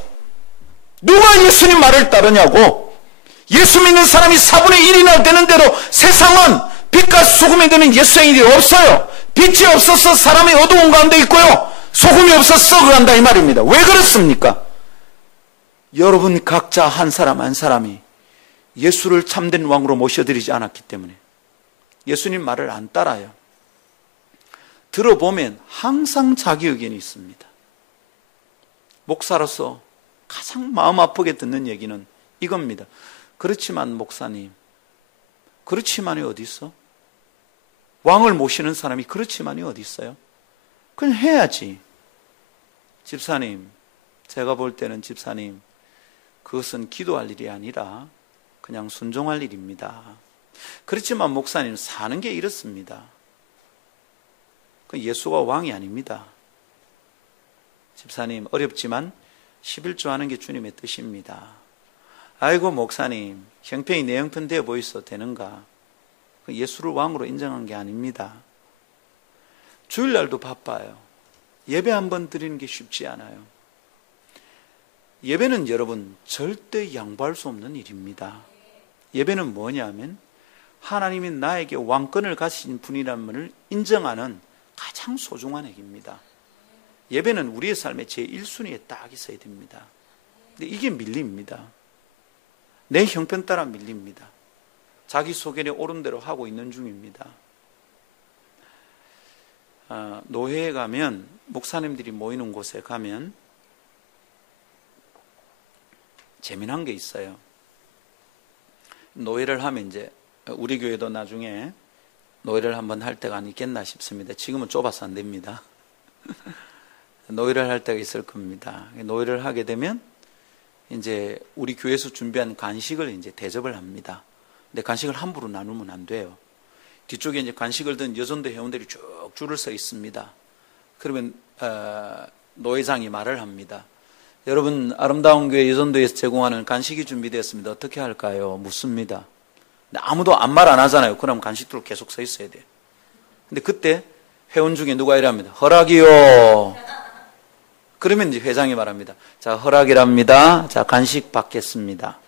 누가 예수님 말을 따르냐고. 예수 믿는 사람이 4분의 1이나 되는 대로 세상은 빛과 소금이 되는 예수행이 없어요. 빛이 없어서 사람이 어두운 가운데 있고요. 소금이 없어서 썩어간다 이 말입니다. 왜 그렇습니까? 여러분 각자 한 사람 한 사람이 예수를 참된 왕으로 모셔드리지 않았기 때문에 예수님 말을 안 따라요. 들어보면 항상 자기 의견이 있습니다. 목사로서 가장 마음 아프게 듣는 얘기는 이겁니다. 그렇지만 목사님, 그렇지만이 어디 있어? 왕을 모시는 사람이 그렇지만이 어디 있어요? 그냥 해야지. 집사님, 제가 볼 때는 집사님, 그것은 기도할 일이 아니라 그냥 순종할 일입니다. 그렇지만 목사님, 사는 게 이렇습니다. 예수가 왕이 아닙니다. 집사님, 어렵지만 11조 하는 게 주님의 뜻입니다. 아이고 목사님, 형편이 내 형편 되어 보이소 되는가? 예수를 왕으로 인정한 게 아닙니다. 주일날도 바빠요. 예배 한 번 드리는 게 쉽지 않아요. 예배는 여러분 절대 양보할 수 없는 일입니다. 예배는 뭐냐면 하나님이 나에게 왕권을 가진 분이라는 인정하는 가장 소중한 행위입니다. 예배는 우리의 삶의 제1순위에 딱 있어야 됩니다. 근데 이게 밀립니다. 내 형편 따라 밀립니다. 자기 소견에 옳은 대로 하고 있는 중입니다. 노회에 가면, 목사님들이 모이는 곳에 가면 재미난 게 있어요. 노회를 하면 이제 우리 교회도 나중에 노회를 한번 할 때가 아니겠나 싶습니다. 지금은 좁아서 안 됩니다. 노회를 할 때가 있을 겁니다. 노회를 하게 되면 이제 우리 교회에서 준비한 간식을 이제 대접을 합니다. 근데 간식을 함부로 나누면 안 돼요. 뒤쪽에 이제 간식을 든 여전도 회원들이 쭉 줄을 서 있습니다. 그러면 노회장이 말을 합니다. 여러분, 아름다운 교회 여전도에서 제공하는 간식이 준비되었습니다. 어떻게 할까요? 묻습니다. 근데 아무도 말 안 하잖아요. 그럼 간식들로 계속 서 있어야 돼요. 근데 그때 회원 중에 누가 이랍니다. 허락이요. 그러면 이제 회장이 말합니다. 자, 허락이랍니다. 자, 간식 받겠습니다.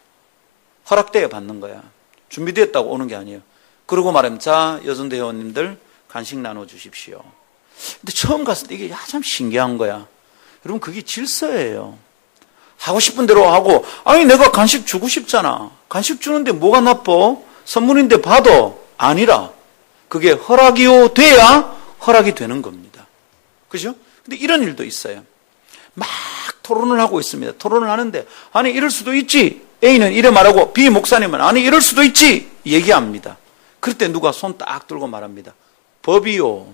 허락돼야 받는 거야. 준비되었다고 오는 게 아니에요. 그러고 말하면, 자, 여전도 회원님들 간식 나눠주십시오. 근데 처음 갔을 때 이게 참 신기한 거야. 여러분, 그게 질서예요. 하고 싶은 대로 하고, 아니, 내가 간식 주고 싶잖아. 간식 주는데 뭐가 나빠? 선물인데 봐도 아니라, 그게 허락이요 돼야 허락이 되는 겁니다. 그죠? 근데 이런 일도 있어요. 막 토론을 하고 있습니다. 토론을 하는데, 아니, 이럴 수도 있지. A는 이래 말하고, B 목사님은, 아니, 이럴 수도 있지. 얘기합니다. 그럴 때 누가 손 딱 들고 말합니다. 법이요.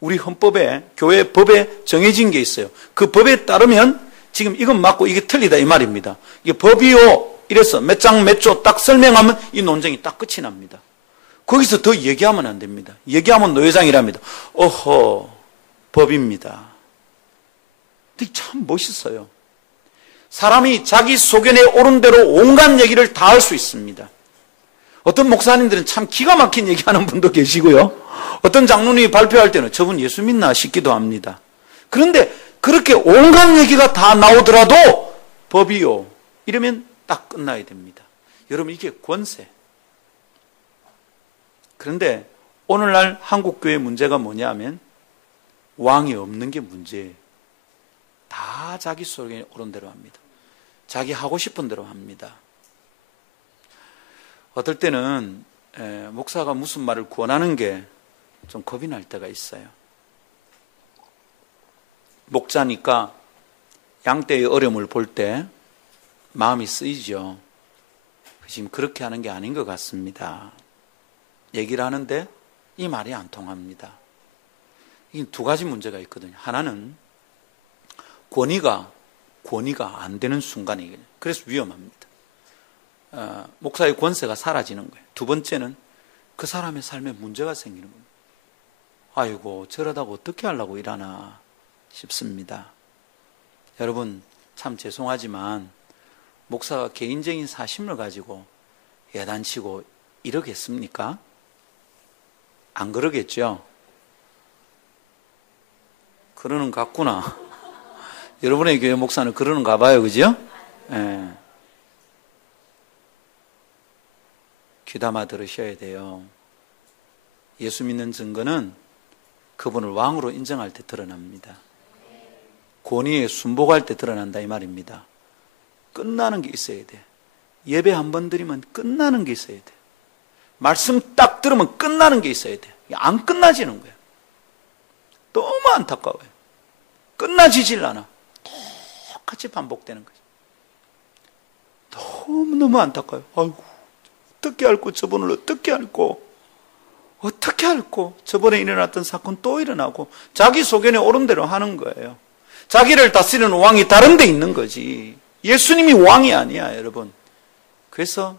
우리 헌법에, 교회 법에 정해진 게 있어요. 그 법에 따르면 지금 이건 맞고 이게 틀리다 이 말입니다. 이게 법이요. 이래서 몇 장 몇 조 딱 설명하면 이 논쟁이 딱 끝이 납니다. 거기서 더 얘기하면 안 됩니다. 얘기하면 노회장이랍니다. 어허, 법입니다. 근데 참 멋있어요. 사람이 자기 소견에 옳은 대로 온갖 얘기를 다 할 수 있습니다. 어떤 목사님들은 참 기가 막힌 얘기하는 분도 계시고요. 어떤 장로님이 발표할 때는 저분 예수 믿나 싶기도 합니다. 그런데 그렇게 온갖 얘기가 다 나오더라도 법이요. 이러면 딱 끝나야 됩니다. 여러분, 이게 권세. 그런데 오늘날 한국교회 문제가 뭐냐면 왕이 없는 게 문제예요. 다 자기 소견에 옳은 대로 합니다. 자기 하고 싶은 대로 합니다. 어떨 때는 목사가 무슨 말을 권하는 게 좀 겁이 날 때가 있어요. 목자니까 양떼의 어려움을 볼 때 마음이 쓰이죠. 지금 그렇게 하는 게 아닌 것 같습니다. 얘기를 하는데 이 말이 안 통합니다. 이 두 가지 문제가 있거든요. 하나는 권위가 안 되는 순간이거든요. 그래서 위험합니다. 목사의 권세가 사라지는 거예요. 두 번째는 그 사람의 삶에 문제가 생기는 겁니다. 아이고, 저러다가 어떻게 하려고 일하나 싶습니다. 여러분, 참 죄송하지만 목사가 개인적인 사심을 가지고 야단치고 이러겠습니까? 안 그러겠죠? 그러는 것 같구나. 여러분의 교회 목사는 그러는가 봐요. 그죠? 예. 귀담아 들으셔야 돼요. 예수 믿는 증거는 그분을 왕으로 인정할 때 드러납니다. 권위에 순복할 때 드러난다 이 말입니다. 끝나는 게 있어야 돼. 예배 한 번 드리면 끝나는 게 있어야 돼. 말씀 딱 들으면 끝나는 게 있어야 돼. 안 끝나지는 거야. 너무 안타까워요. 끝나지질 않아. 똑같이 반복되는 거지. 너무너무 안타까워요. 아이고, 어떻게 할꼬, 저번을 어떻게 할꼬, 어떻게 할꼬. 저번에 일어났던 사건 또 일어나고 자기 소견에 옳은 대로 하는 거예요. 자기를 다스리는 왕이 다른 데 있는 거지. 예수님이 왕이 아니야, 여러분. 그래서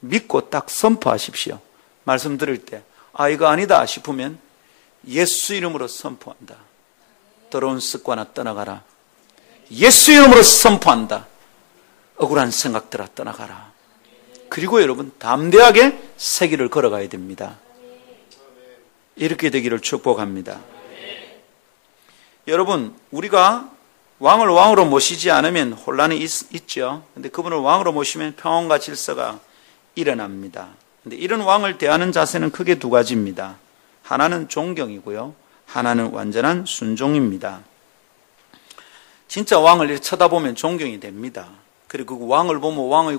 믿고 딱 선포하십시오. 말씀 들을 때, 아, 이거 아니다 싶으면 예수 이름으로 선포한다. 더러운 습관아 떠나가라. 예수 이름으로 선포한다. 억울한 생각들아 떠나가라. 그리고 여러분, 담대하게 새 길을 걸어가야 됩니다. 이렇게 되기를 축복합니다. 여러분, 우리가 왕을 왕으로 모시지 않으면 혼란이 있죠. 근데 그분을 왕으로 모시면 평온과 질서가 일어납니다. 근데 이런 왕을 대하는 자세는 크게 두 가지입니다. 하나는 존경이고요. 하나는 완전한 순종입니다. 진짜 왕을 이렇게 쳐다보면 존경이 됩니다. 그리고 그 왕을 보면 왕의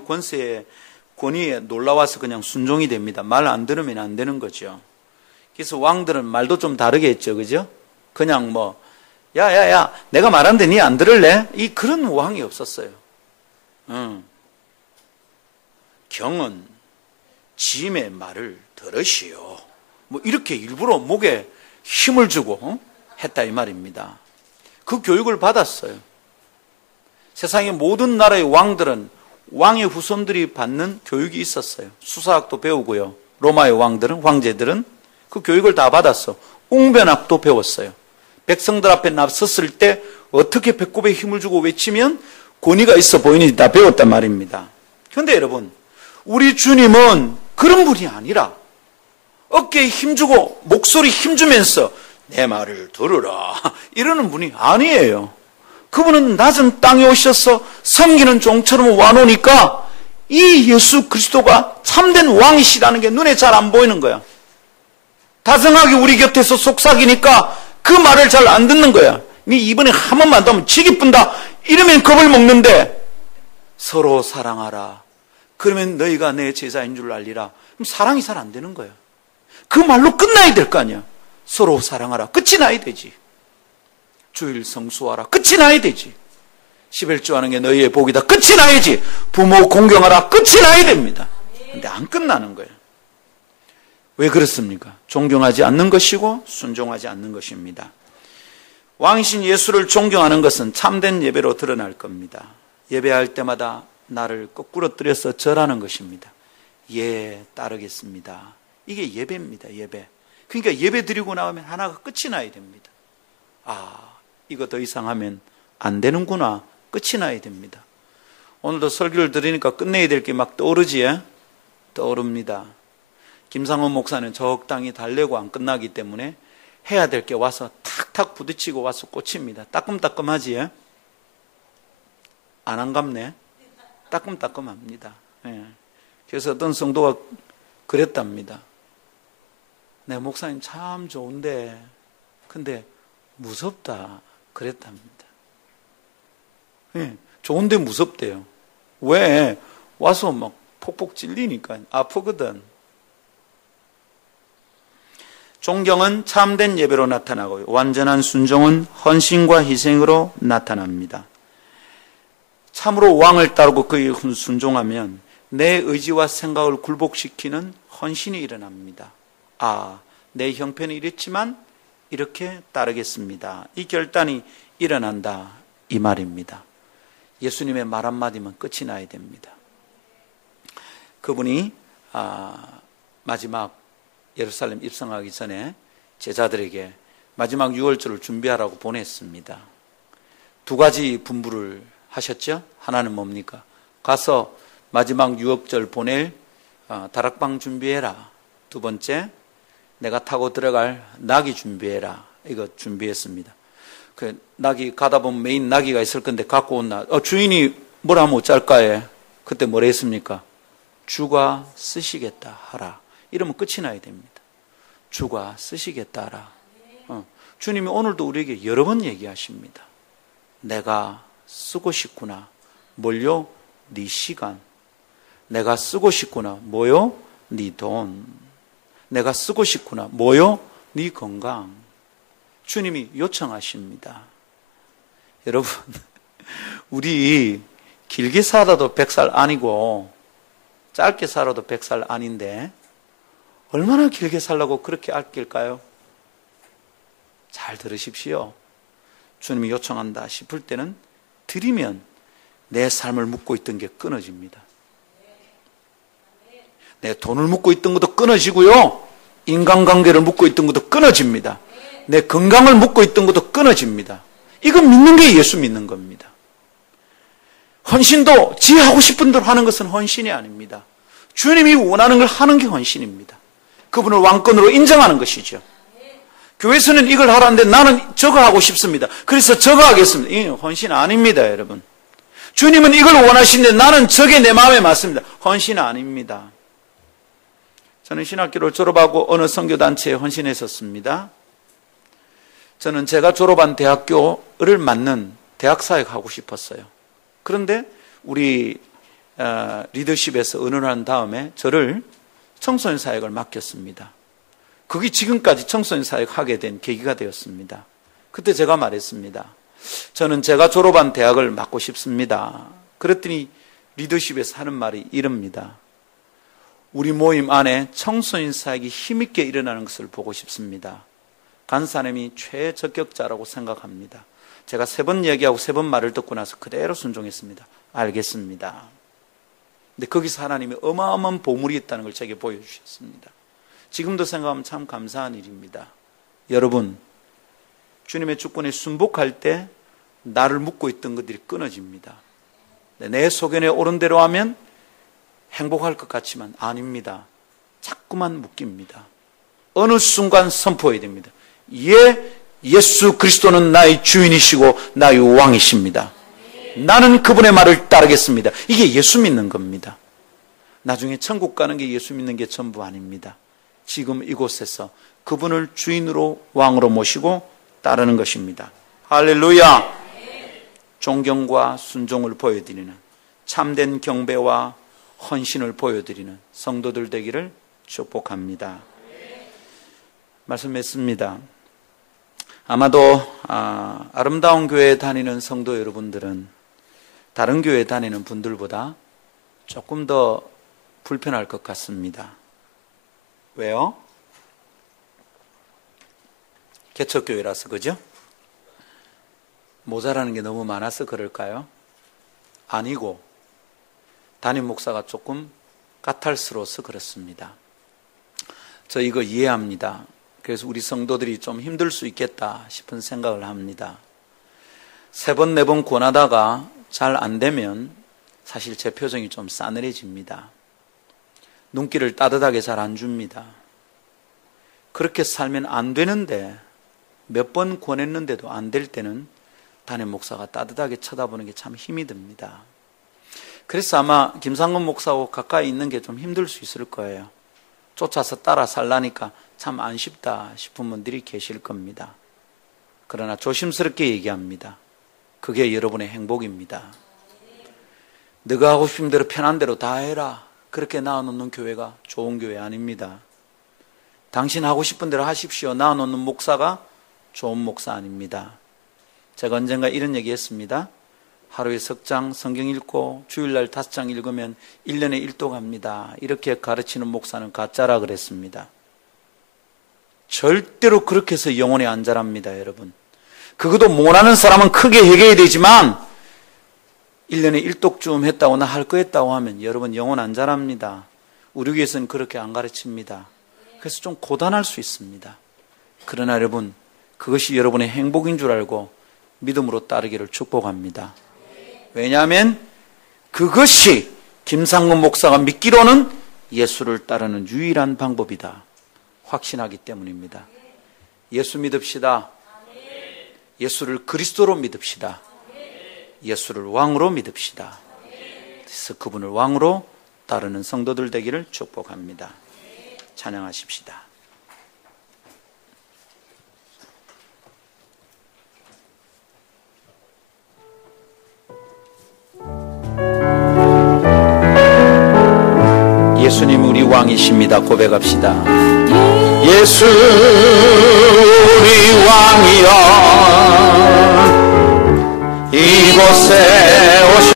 권위에 놀라워서 그냥 순종이 됩니다. 말 안 들으면 안 되는 거죠. 그래서 왕들은 말도 좀 다르게 했죠. 그죠? 그냥 뭐, 야, 내가 말하는데 니 안 들을래? 그런 왕이 없었어요. 경은 짐의 말을 들으시오. 뭐 이렇게 일부러 목에 힘을 주고 했다 이 말입니다. 그 교육을 받았어요. 세상의 모든 나라의 왕들은 왕의 후손들이 받는 교육이 있었어요. 수사학도 배우고요. 로마의 왕들은, 황제들은 그 교육을 다 받았어. 웅변학도 배웠어요. 백성들 앞에 나섰을 때 어떻게 배꼽에 힘을 주고 외치면 권위가 있어 보이는지 다 배웠단 말입니다. 그런데 여러분, 우리 주님은 그런 분이 아니라 어깨에 힘주고 목소리 힘주면서 내 말을 들으라 이러는 분이 아니에요. 그분은 낮은 땅에 오셔서 섬기는 종처럼 와놓으니까 이 예수 그리스도가 참된 왕이시라는 게 눈에 잘 안 보이는 거야. 다정하게 우리 곁에서 속삭이니까 그 말을 잘 안 듣는 거야. 네 이번에 한 번만 더 하면 지기 뿐다 이러면 겁을 먹는데, 서로 사랑하라 그러면 너희가 내 제자인 줄 알리라. 그럼 사랑이 잘 안 되는 거야. 그 말로 끝나야 될 거 아니야. 서로 사랑하라 끝이 나야 되지. 주일 성수하라 끝이 나야 되지. 십일조하는 게 너희의 복이다 끝이 나야지. 부모 공경하라 끝이 나야 됩니다. 근데 안 끝나는 거예요. 왜 그렇습니까? 존경하지 않는 것이고 순종하지 않는 것입니다. 왕이신 예수를 존경하는 것은 참된 예배로 드러날 겁니다. 예배할 때마다 나를 거꾸로 들여서 절하는 것입니다. 예, 따르겠습니다. 이게 예배입니다. 예배. 그러니까 예배 드리고 나오면 하나가 끝이 나야 됩니다. 이거 더 이상 하면 안 되는구나. 끝이 나야 됩니다. 오늘도 설교를 들으니까 끝내야 될 게 막 떠오르지? 떠오릅니다. 김상원 목사는 적당히 달래고 안 끝나기 때문에 해야 될 게 와서 탁탁 부딪히고 와서 꽂힙니다. 따끔따끔하지? 안 한갑네? 따끔따끔합니다. 예. 그래서 어떤 성도가 그랬답니다. 네, 목사님 참 좋은데 근데 무섭다 그랬답니다. 예, 좋은데 무섭대요. 왜? 와서 막 폭폭 찔리니까 아프거든. 존경은 참된 예배로 나타나고 완전한 순종은 헌신과 희생으로 나타납니다. 참으로 왕을 따르고 그에 순종하면 내 의지와 생각을 굴복시키는 헌신이 일어납니다. 내 형편이 이랬지만 이렇게 따르겠습니다. 이 결단이 일어난다 이 말입니다. 예수님의 말 한마디면 끝이 나야 됩니다. 그분이 마지막 예루살렘 입성하기 전에 제자들에게 마지막 유월절을 준비하라고 보냈습니다. 두 가지 분부를 하셨죠. 하나는 뭡니까? 가서 마지막 유월절 보낼 다락방 준비해라. 두 번째, 내가 타고 들어갈 나귀 준비해라. 이거 준비했습니다. 그 나귀 가다 보면 메인 나귀가 있을 건데 갖고 온 주인이 뭘 하면 어쩔까해. 그때 뭐라 했습니까? 주가 쓰시겠다 하라. 이러면 끝이 나야 됩니다. 주가 쓰시겠다 하라. 주님이 오늘도 우리에게 여러 번 얘기하십니다. 내가 쓰고 싶구나. 뭘요? 네 시간. 내가 쓰고 싶구나. 뭐요? 네 돈. 내가 쓰고 싶구나. 뭐요? 네 건강. 주님이 요청하십니다. 여러분, 우리 길게 살아도 100살 아니고 짧게 살아도 100살 아닌데 얼마나 길게 살라고 그렇게 아낄까요? 잘 들으십시오. 주님이 요청한다 싶을 때는 드리면 내 삶을 묻고 있던 게 끊어집니다. 내 돈을 묻고 있던 것도 끊어지고요. 인간관계를 묻고 있던 것도 끊어집니다. 내 건강을 묻고 있던 것도 끊어집니다. 이거 믿는 게 예수 믿는 겁니다. 헌신도 지 하고 싶은 대로 하는 것은 헌신이 아닙니다. 주님이 원하는 걸 하는 게 헌신입니다. 그분을 왕권으로 인정하는 것이죠. 교회에서는 이걸 하라는데 나는 저거 하고 싶습니다. 그래서 저거 하겠습니다. 이건 헌신 아닙니다, 여러분. 주님은 이걸 원하시는데 나는 저게 내 마음에 맞습니다. 헌신 아닙니다. 저는 신학교를 졸업하고 어느 선교단체에 헌신했었습니다. 저는 제가 졸업한 대학교를 맞는 대학사역 하고 싶었어요. 그런데 우리 리더십에서 의논을 한 다음에 저를 청소년 사역을 맡겼습니다. 그게 지금까지 청소년 사역 하게 된 계기가 되었습니다. 그때 제가 말했습니다. 저는 제가 졸업한 대학을 맡고 싶습니다. 그랬더니 리더십에서 하는 말이 이럽니다. 우리 모임 안에 청소년 사역이 힘있게 일어나는 것을 보고 싶습니다. 간 사람이 최적격자라고 생각합니다. 제가 3번 얘기하고 3번 말을 듣고 나서 그대로 순종했습니다. 알겠습니다. 근데 거기서 하나님이 어마어마한 보물이 있다는 걸 제게 보여주셨습니다. 지금도 생각하면 참 감사한 일입니다. 여러분, 주님의 주권에 순복할 때 나를 묶고 있던 것들이 끊어집니다. 내 소견에 옳은 대로 하면 행복할 것 같지만 아닙니다. 자꾸만 묶입니다. 어느 순간 선포해야 됩니다. 예수 그리스도는 나의 주인이시고 나의 왕이십니다. 나는 그분의 말을 따르겠습니다. 이게 예수 믿는 겁니다. 나중에 천국 가는 게 예수 믿는 게 전부 아닙니다. 지금 이곳에서 그분을 주인으로 왕으로 모시고 따르는 것입니다. 할렐루야! 존경과 순종을 보여드리는 참된 경배와 헌신을 보여드리는 성도들 되기를 축복합니다. 말씀했습니다. 아마도 아름다운 교회에 다니는 성도 여러분들은 다른 교회에 다니는 분들보다 조금 더 불편할 것 같습니다. 왜요? 개척교회라서 그죠? 모자라는 게 너무 많아서 그럴까요? 아니고 담임 목사가 조금 까탈스러워서 그렇습니다. 저 이거 이해합니다. 그래서 우리 성도들이 좀 힘들 수 있겠다 싶은 생각을 합니다. 3번, 4번 권하다가 잘 안 되면 사실 제 표정이 좀 싸늘해집니다. 눈길을 따뜻하게 잘 안 줍니다. 그렇게 살면 안 되는데 몇 번 권했는데도 안 될 때는 담임 목사가 따뜻하게 쳐다보는 게 참 힘이 듭니다. 그래서 아마 김상근 목사하고 가까이 있는 게 좀 힘들 수 있을 거예요. 쫓아서 따라 살라니까 참 안 쉽다 싶은 분들이 계실 겁니다. 그러나 조심스럽게 얘기합니다. 그게 여러분의 행복입니다. 너가 하고 싶은 대로 편한 대로 다 해라. 그렇게 낳아놓는 교회가 좋은 교회 아닙니다. 당신 하고 싶은 대로 하십시오. 낳아놓는 목사가 좋은 목사 아닙니다. 제가 언젠가 이런 얘기 했습니다. 하루에 석장 성경 읽고 주일날 5장 읽으면 1년에 1도 갑니다. 이렇게 가르치는 목사는 가짜라 그랬습니다. 절대로 그렇게 해서 영혼이 안 자랍니다, 여러분. 그것도 못하는 사람은 크게 해결해야 되지만 1년에 1독쯤 했다거나 할 거 했다고 하면 여러분 영혼 안 자랍니다. 우리 교회에서는 그렇게 안 가르칩니다. 그래서 좀 고단할 수 있습니다. 그러나 여러분, 그것이 여러분의 행복인 줄 알고 믿음으로 따르기를 축복합니다. 왜냐하면 그것이 김상근 목사가 믿기로는 예수를 따르는 유일한 방법이다 확신하기 때문입니다. 예수 믿읍시다. 예수를 그리스도로 믿읍시다. 예수를 왕으로 믿읍시다. 그래서 그분을 왕으로 따르는 성도들 되기를 축복합니다. 찬양하십시다. 예수님 우리 왕이십니다. 고백합시다. 예수 우리 왕이여 이곳에